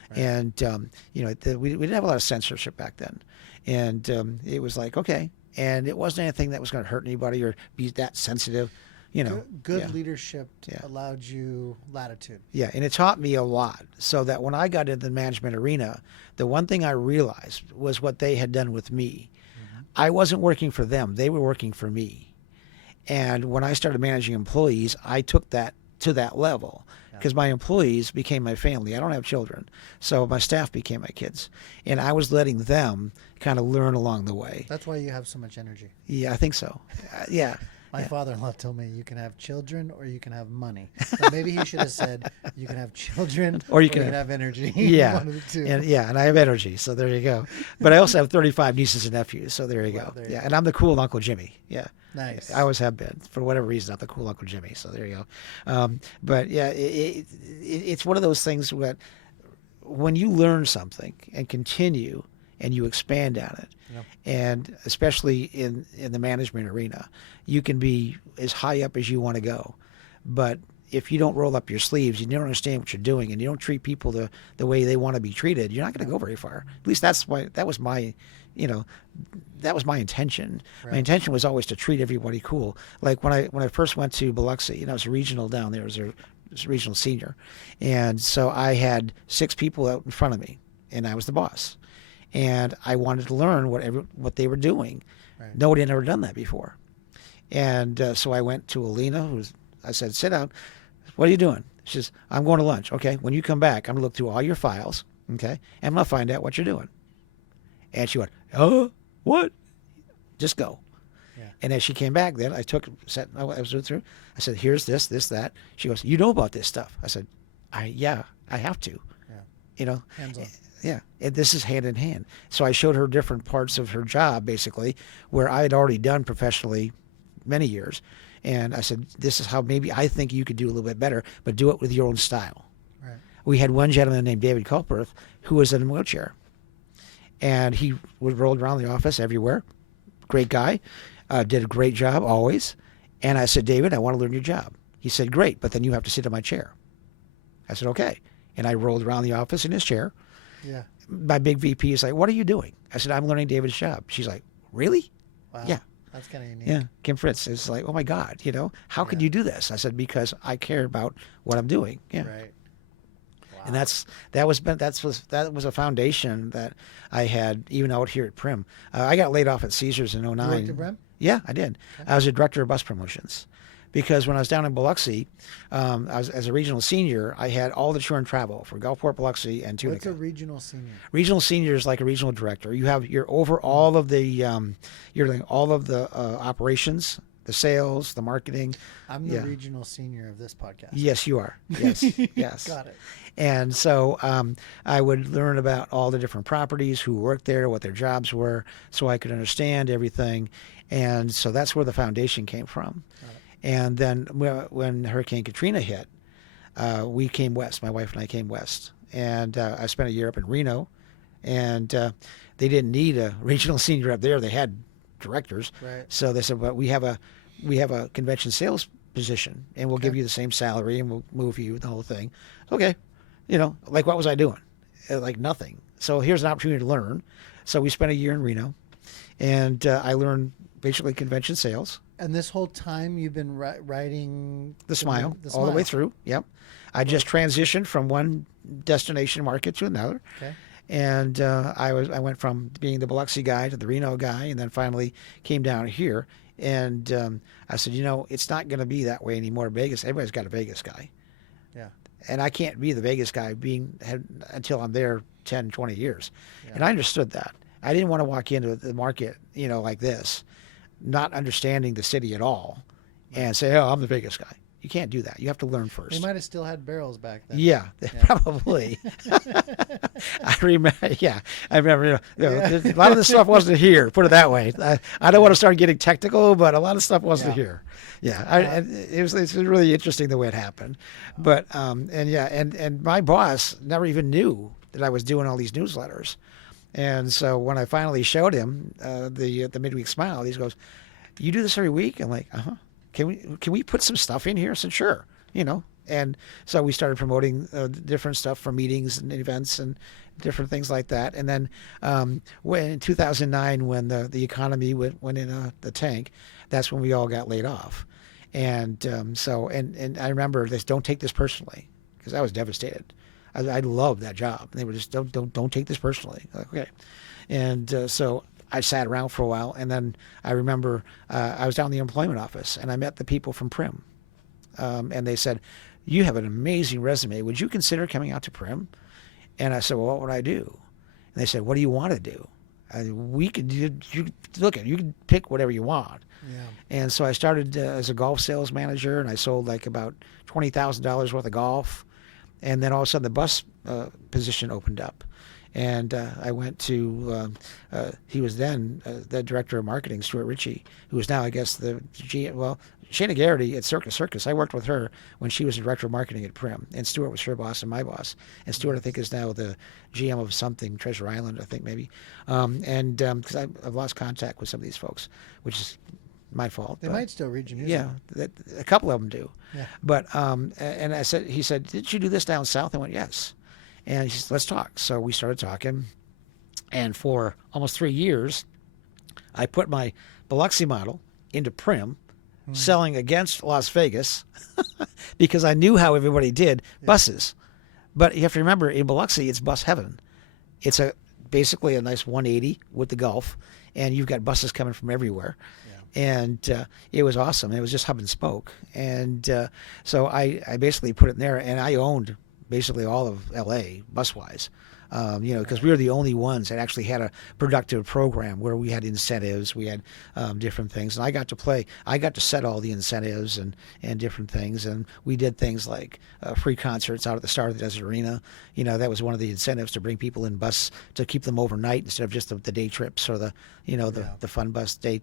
Right. And, we didn't have a lot of censorship back then. And it was like, okay. And it wasn't anything that was going to hurt anybody or be that sensitive, Good leadership allowed you latitude. Yeah, and it taught me a lot. So that when I got into the management arena, the one thing I realized was what they had done with me. Mm-hmm. I wasn't working for them. They were working for me. And when I started managing employees, I took that to that level. Because my employees became my family. I don't have children. So my staff became my kids. And I was letting them kind of learn along the way. That's why you have so much energy. Yeah, I think so. My father-in-law told me you can have children or you can have money. So maybe he should have said you can have children or you can have energy. Yeah. One of the two. And I have energy. So there you go. But I also have 35 nieces and nephews. So there you go. There you go. And I'm the cool Uncle Jimmy. Yeah. Nice. I always have been. For whatever reason, I'm the cool Uncle Jimmy. So there you go. But yeah, it's one of those things that when you learn something and continue and you expand on it, and especially in the management arena, you can be as high up as you want to go. But if you don't roll up your sleeves, you don't understand what you're doing, and you don't treat people the way they want to be treated, you're not going to go very far. At least that was my intention. Right. My intention was always to treat everybody cool. Like when I first went to Biloxi, I was a regional down there, I was a regional senior, and so I had 6 people out in front of me, and I was the boss, and I wanted to learn what they were doing. Right. Nobody had ever done that before, and so I went to Alina, I said, sit down. What are you doing? She says, I'm going to lunch. Okay, when you come back, I'm going to look through all your files, okay, and I'm going to find out what you're doing. And she went, what? Just go. Yeah. And as she came back, then I was going through. I said, here's this, that. She goes, you know about this stuff? I said, I have to. Yeah. Hands on. Yeah. And this is hand in hand. So I showed her different parts of her job, basically, where I had already done professionally many years. And I said, this is how maybe I think you could do a little bit better, but do it with your own style. Right. We had one gentleman named David Gulfport who was in a wheelchair. And he would roll around the office everywhere. Great guy. did a great job always. And I said, David, I want to learn your job. He said, great, but then you have to sit in my chair. I said, okay. And I rolled around the office in his chair. Yeah. My big VP is like, what are you doing? I said, I'm learning David's job. She's like, really? Wow. Yeah. That's kind of unique. Yeah. Kim Fritz is like, oh my God, how could you do this? I said, because I care about what I'm doing. Yeah. Right. Wow. And that was a foundation that I had even out here at Primm. I got laid off at Caesars in 09. You worked at Primm? Yeah, I did. Okay. I was a director of bus promotions. Because when I was down in Biloxi, as a regional senior, I had all the tour and travel for Gulfport, Biloxi, and Tunica. What's a regional senior? Regional senior is like a regional director. You're over all of the you're doing all of the operations, the sales, the marketing. I'm the regional senior of this podcast. Yes, you are. Yes, yes. Got it. And so I would learn about all the different properties, who worked there, what their jobs were, so I could understand everything. And so that's where the foundation came from. And then when Hurricane Katrina hit, we came west. My wife and I came west. And I spent a year up in Reno. And they didn't need a regional senior up there. They had directors. Right. So they said, but we have a convention sales position, and we'll give you the same salary, and we'll move you, the whole thing. Okay. Like what was I doing? Like nothing. So here's an opportunity to learn. So we spent a year in Reno, and I learned basically convention sales. And this whole time you've been writing The Smile all the way through. Yep. I just transitioned from one destination market to another. Okay. And I went from being the Biloxi guy to the Reno guy, and then finally came down here. And I said, it's not going to be that way anymore. Vegas, everybody's got a Vegas guy. Yeah. And I can't be the Vegas guy until I'm there 10, 20 years. Yeah. And I understood that. I didn't want to walk into the market, like this, not understanding the city at all, and say, oh, I'm the Vegas guy. You can't do that. You have to learn first. They might have still had barrels back then. Yeah. Probably. I remember. Yeah, I remember. A lot of the stuff wasn't here. Put it that way. I don't want to start getting technical, but a lot of stuff wasn't here. Yeah, it's really interesting the way it happened. But and my boss never even knew that I was doing all these newsletters. And so when I finally showed him the midweek smile, he goes, "You do this every week?" I'm like, "Uh-huh. Can we put some stuff in here?" I said, "Sure." And so we started promoting different stuff for meetings and events and different things like that. And then when in 2009, when the economy went in the tank, that's when we all got laid off. And so I remember this. Don't take this personally, because I was devastated. I loved that job. They were just don't take this personally. Like, okay. And so I sat around for a while, and then I remember I was down in the employment office, and I met the people from Primm, and they said, "You have an amazing resume. Would you consider coming out to Primm?" And I said, "Well, what would I do?" And they said, "What do you want to do?" We could you can pick whatever you want. Yeah. And so I started as a golf sales manager, and I sold like about $20,000 worth of golf. And then all of a sudden the bus position opened up. And I went to, he was then the director of marketing, Stuart Ritchie, who is now, I guess, the GM. Well, Shana Garrity at Circus. I worked with her when she was the director of marketing at Primm. And Stuart was her boss and my boss. And Stuart, I think, is now the GM of something, Treasure Island, I think, maybe. Because I've lost contact with some of these folks, which is my fault. They might still read your music. Yeah, a couple of them do. Yeah. But and he said, "Did you do this down south?" I went, "Yes." And he said, "Let's talk." So we started talking, and for almost 3 years, I put my Biloxi model into Primm, selling against Las Vegas, because I knew how everybody did buses. But you have to remember, in Biloxi, it's bus heaven. It's basically a nice 180 with the Gulf, and you've got buses coming from everywhere. And it was awesome. It was just hub and spoke. And so I basically put it in there, and I owned basically all of L.A. bus-wise. Because we were the only ones that actually had a productive program where we had incentives, we had different things, and I got to set all the incentives and different things, and we did things like free concerts out at the Star of the Desert Arena. That was one of the incentives, to bring people in bus, to keep them overnight instead of just the day trips or the fun bus day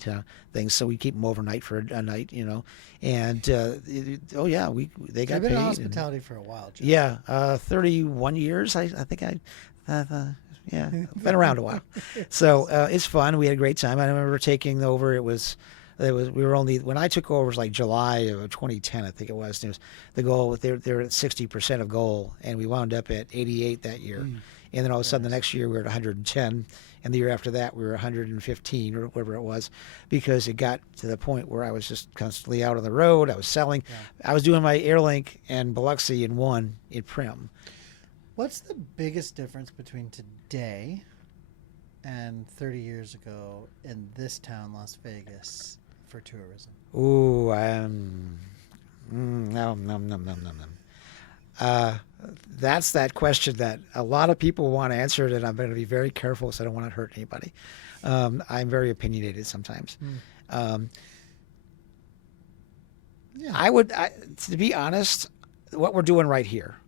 things. So we keep them overnight for a night, and they got You've been paid. in hospitality for a while, Jeff. Yeah, 31 years. I think been around a while. So it's fun. We had a great time. I remember taking over. It was We were only, when I took over, it was like July of 2010, I think it was. And it was the goal. They're at 60% of goal, and we wound up at 88 that year. And then all of a sudden, the next year we were at 110, and the year after that we were 115 or whatever it was, because it got to the point where I was just constantly out on the road. I was selling. I was doing my Airlink and Biloxi in one in Primm. What's the biggest difference between today and 30 years ago in this town, Las Vegas, for tourism? Ooh, that's that question that a lot of people want answered, and I'm going to be very careful so I don't want to hurt anybody. I'm very opinionated sometimes. To be honest, what we're doing right here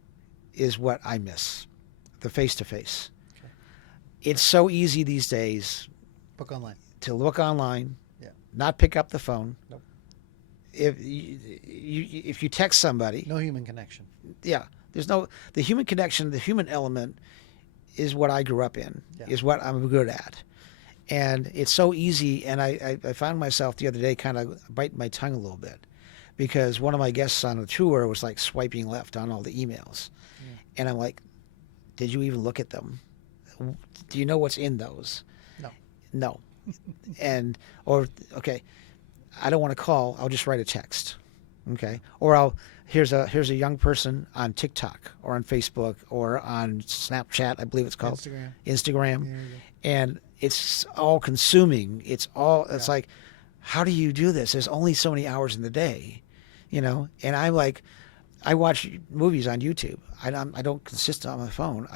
is what I miss, the face-to-face. Okay. It's so easy these days. Book online. To look online, not pick up the phone. Nope. If you text somebody, no human connection. Yeah, there's no, the human connection, the human element is what I grew up in, is what I'm good at. And it's so easy, and I found myself the other day kind of biting my tongue a little bit, because one of my guests on the tour was like swiping left on all the emails. And I'm like, did you even look at them? Do you know what's in those? No. Okay, I don't want to call. I'll just write a text. Okay. Or here's a young person on TikTok or on Facebook or on Snapchat, I believe it's called. Instagram. And it's all consuming. It's like, how do you do this? There's only so many hours in the day, and I'm like, I watch movies on YouTube. I don't consist on my phone.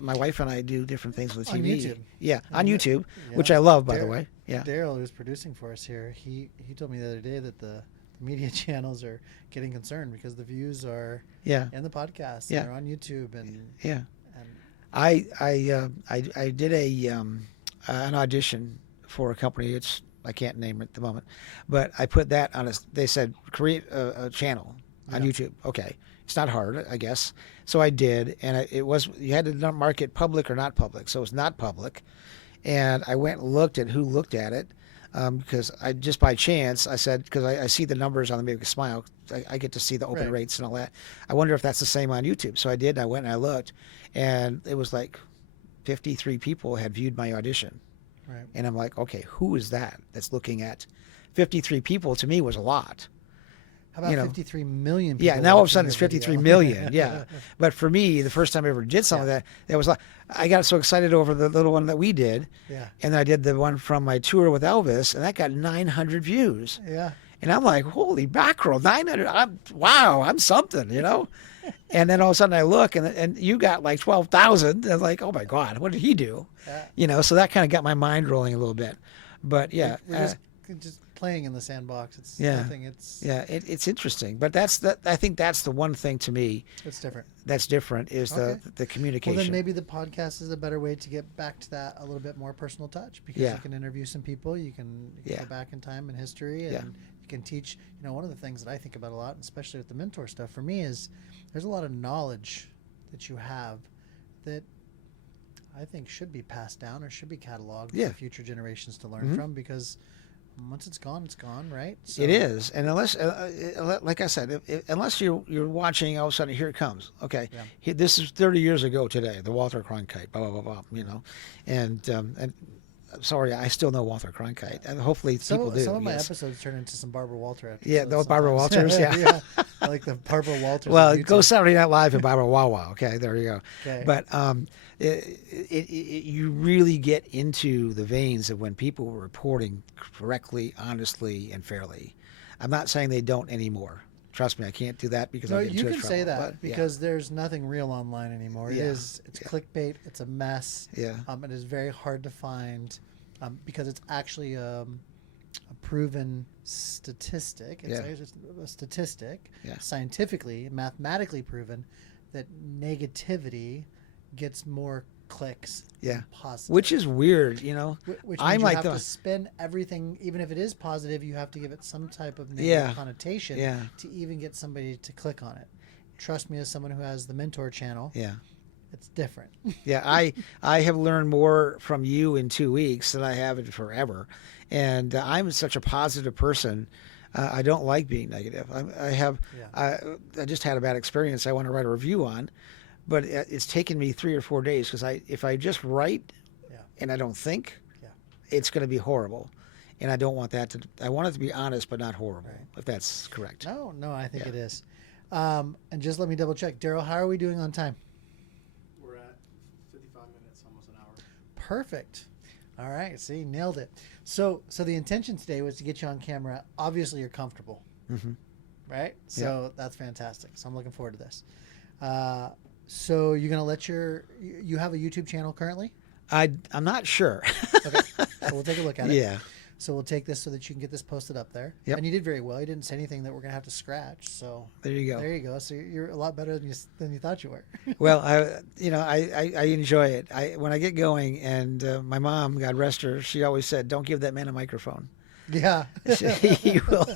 My wife and I do different things with TV. On YouTube. Yeah, on YouTube, which I love, by the way. Yeah. Daryl, who's producing for us here, he told me the other day that the media channels are getting concerned because the views are in the podcast. Yeah. They're on YouTube and I did an audition for a company. I can't name it at the moment, but I put that on they said create a channel on YouTube. Okay. It's not hard, I guess. So I did, and you had to mark it public or not public. So it's not public. And I went and looked at who looked at it, because I just by chance, I said, because I see the numbers on the Make a Smile. I get to see the open rates and all that. I wonder if that's the same on YouTube. So I did, and I went and I looked, and it was like 53 people had viewed my audition. Right. And I'm like, okay, who is that's looking at 53 people? To me was a lot. How about 53 million people? Yeah, now all of a sudden it's 53 million. Yeah. But for me, the first time I ever did something like that was like, I got so excited over the little one that we did. Yeah. And I did the one from my tour with Elvis, and that got 900 views. Yeah. And I'm like, holy mackerel, 900. I'm something, And then all of a sudden I look, and you got like 12,000. And I'm like, oh my God, what did he do? So that kind of got my mind rolling a little bit. But yeah. We're just playing in the sandbox. It's nothing. It's interesting, but I think that's the one thing to me it's different. That's different is the communication. Well, then maybe the podcast is a better way to get back to that a little bit more personal touch, because you can interview some people, you can go back in time and history, and you can teach. One of the things that I think about a lot, especially with the mentor stuff for me, is there's a lot of knowledge that you have that I think should be passed down or should be cataloged for future generations to learn from, because once it's gone, right? So, it is, and unless, like I said, unless you're watching, all of a sudden here it comes. Okay, this is 30 years ago today. The Walter Cronkite, blah blah blah blah. And sorry, I still know Walter Cronkite, and hopefully people do. Some of my episodes turn into some Barbara Walter episodes. Yeah, those Barbara Walters. Yeah, I like the Barbara Walters. Well, go Saturday Night Live and Barbara Wawa. Okay, there you go. Okay. But you really get into the veins of when people were reporting correctly, honestly, and fairly. I'm not saying they don't anymore. Trust me, I can't do that because I get you into can trouble, say that because there's nothing real online anymore. It's clickbait. It's a mess. Yeah. It is very hard to find because it's actually a proven statistic. It's a statistic, scientifically, mathematically proven, that negativity gets more clicks than positive. Which is weird, Which means you have to spin everything, even if it is positive, you have to give it some type of negative connotation to even get somebody to click on it. Trust me, as someone who has the mentor channel, It's different. Yeah, I have learned more from you in 2 weeks than I have in forever, and I'm such a positive person. I don't like being negative. Yeah. I just had a bad experience. I want to write a review on, but it's taken me 3 or 4 days because if I just write Yeah. and I don't think, Yeah. it's going to be horrible, and I don't want that to. I want it to be honest but not horrible. Right. If that's correct. No, I think Yeah. it is. And just let me double check. Daryl, how are we doing on time? We're at 55 minutes, almost an hour. Perfect. All right. See, nailed it. So the intention today was to get you on camera. Obviously, you're comfortable, Mm-hmm. right? So that's fantastic. So I'm looking forward to this. So you're gonna let you have a YouTube channel currently? I'm not sure. Okay. So we'll take a look at it. Yeah. So we'll take this so that you can get this posted up there. Yep. And you did very well. You didn't say anything that we're gonna have to scratch. So There you go. there you go. So you're a lot better than you thought you were. Well, I enjoy it. When I get going, and my mom, God rest her, she always said, "Don't give that man a microphone." Yeah. He will.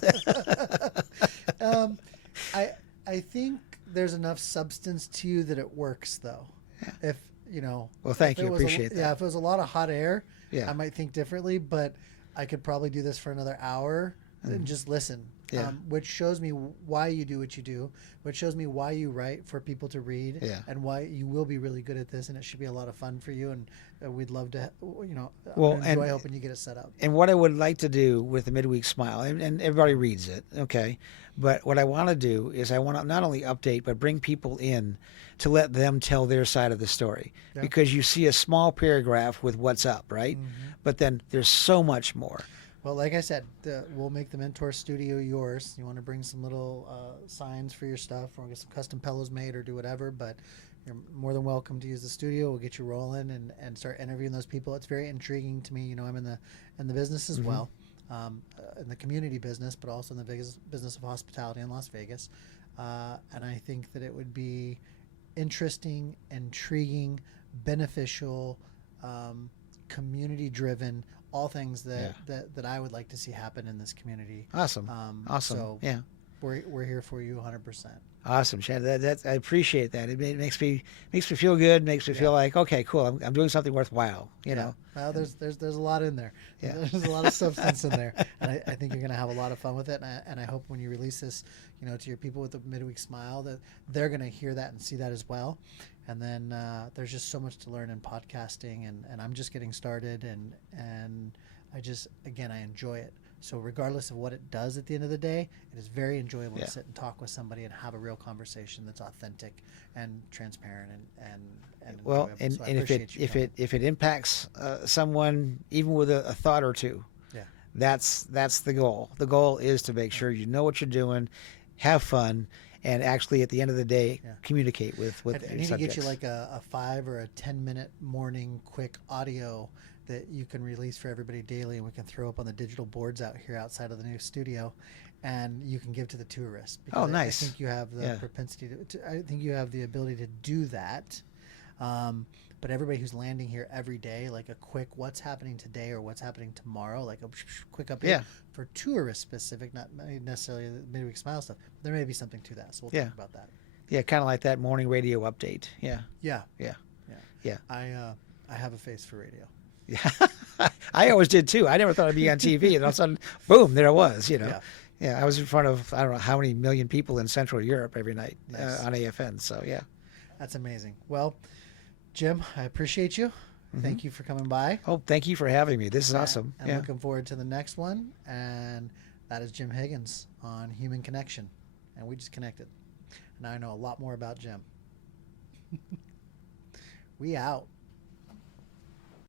I think there's enough substance to you that it works, though. Yeah. If you know. Well, thank if it you. was Appreciate that. Yeah, if it was a lot of hot air, Yeah. I might think differently. But I could probably do this for another hour and just listen. Yeah. Which shows me why you do what you do. Which shows me why you write for people to read. Yeah. And why you will be really good at this, and it should be a lot of fun for you. And we'd love to, Well, enjoy helping you get it set up. And what I would like to do with the midweek smile, and everybody reads it, okay? But what I want to do is I want to not only update, but bring people in to let them tell their side of the story. Yeah. Because you see a small paragraph with what's up, right? But then there's so much more. Well, like I said, we'll make the Mentor Studio yours. You want to bring some little signs for your stuff, or get some custom pillows made, or do whatever. But you're more than welcome to use the studio. We'll get you rolling and start interviewing those people. It's very intriguing to me. You know, I'm in the business as well, in the community business, but also in the business of hospitality in Las Vegas. And I think that it would be interesting, intriguing, beneficial, community-driven. All things that I would like to see happen in this community. Awesome. Awesome. So yeah. We're here for you 100%. Awesome, Chad. I appreciate that. It makes me feel good. Makes me feel like, okay, cool. I'm doing something worthwhile. You know. Well, there's a lot in there. Yeah. There's a lot of substance in there, and I think you're gonna have a lot of fun with it. And I hope when you release this, to your people with the midweek smile, that they're gonna hear that and see that as well. And then there's just so much to learn in podcasting, and I'm just getting started, and I enjoy it. So regardless of what it does at the end of the day, it is very enjoyable to sit and talk with somebody and have a real conversation that's authentic and transparent and well, enjoyable. and if it impacts someone even with a thought or two, that's the goal. The goal is to make sure you know what you're doing, have fun, and actually at the end of the day communicate with I need to get you like a 5 or a 10-minute morning quick audio that you can release for everybody daily, and we can throw up on the digital boards out here outside of the new studio, and you can give to the tourists. Oh, nice. I think you have the propensity I think you have the ability to do that. But everybody who's landing here every day, like a quick what's happening today or what's happening tomorrow, like a quick update for tourist specific, not necessarily the midweek smile stuff. But there may be something to that, so we'll talk about that. Yeah, kind of like that morning radio update. Yeah. I have a face for radio. Yeah, I always did too. I never thought I'd be on TV, and all of a sudden, boom, there I was. Yeah, I was in front of I don't know how many million people in Central Europe every night on AFN. So yeah, that's amazing. Well, Jim, I appreciate you. Thank you for coming by. Oh, thank you for having me. This is awesome. I'm looking forward to the next one, and that is Jim Higgins on Human Connection, and we just connected. Now I know a lot more about Jim. We out.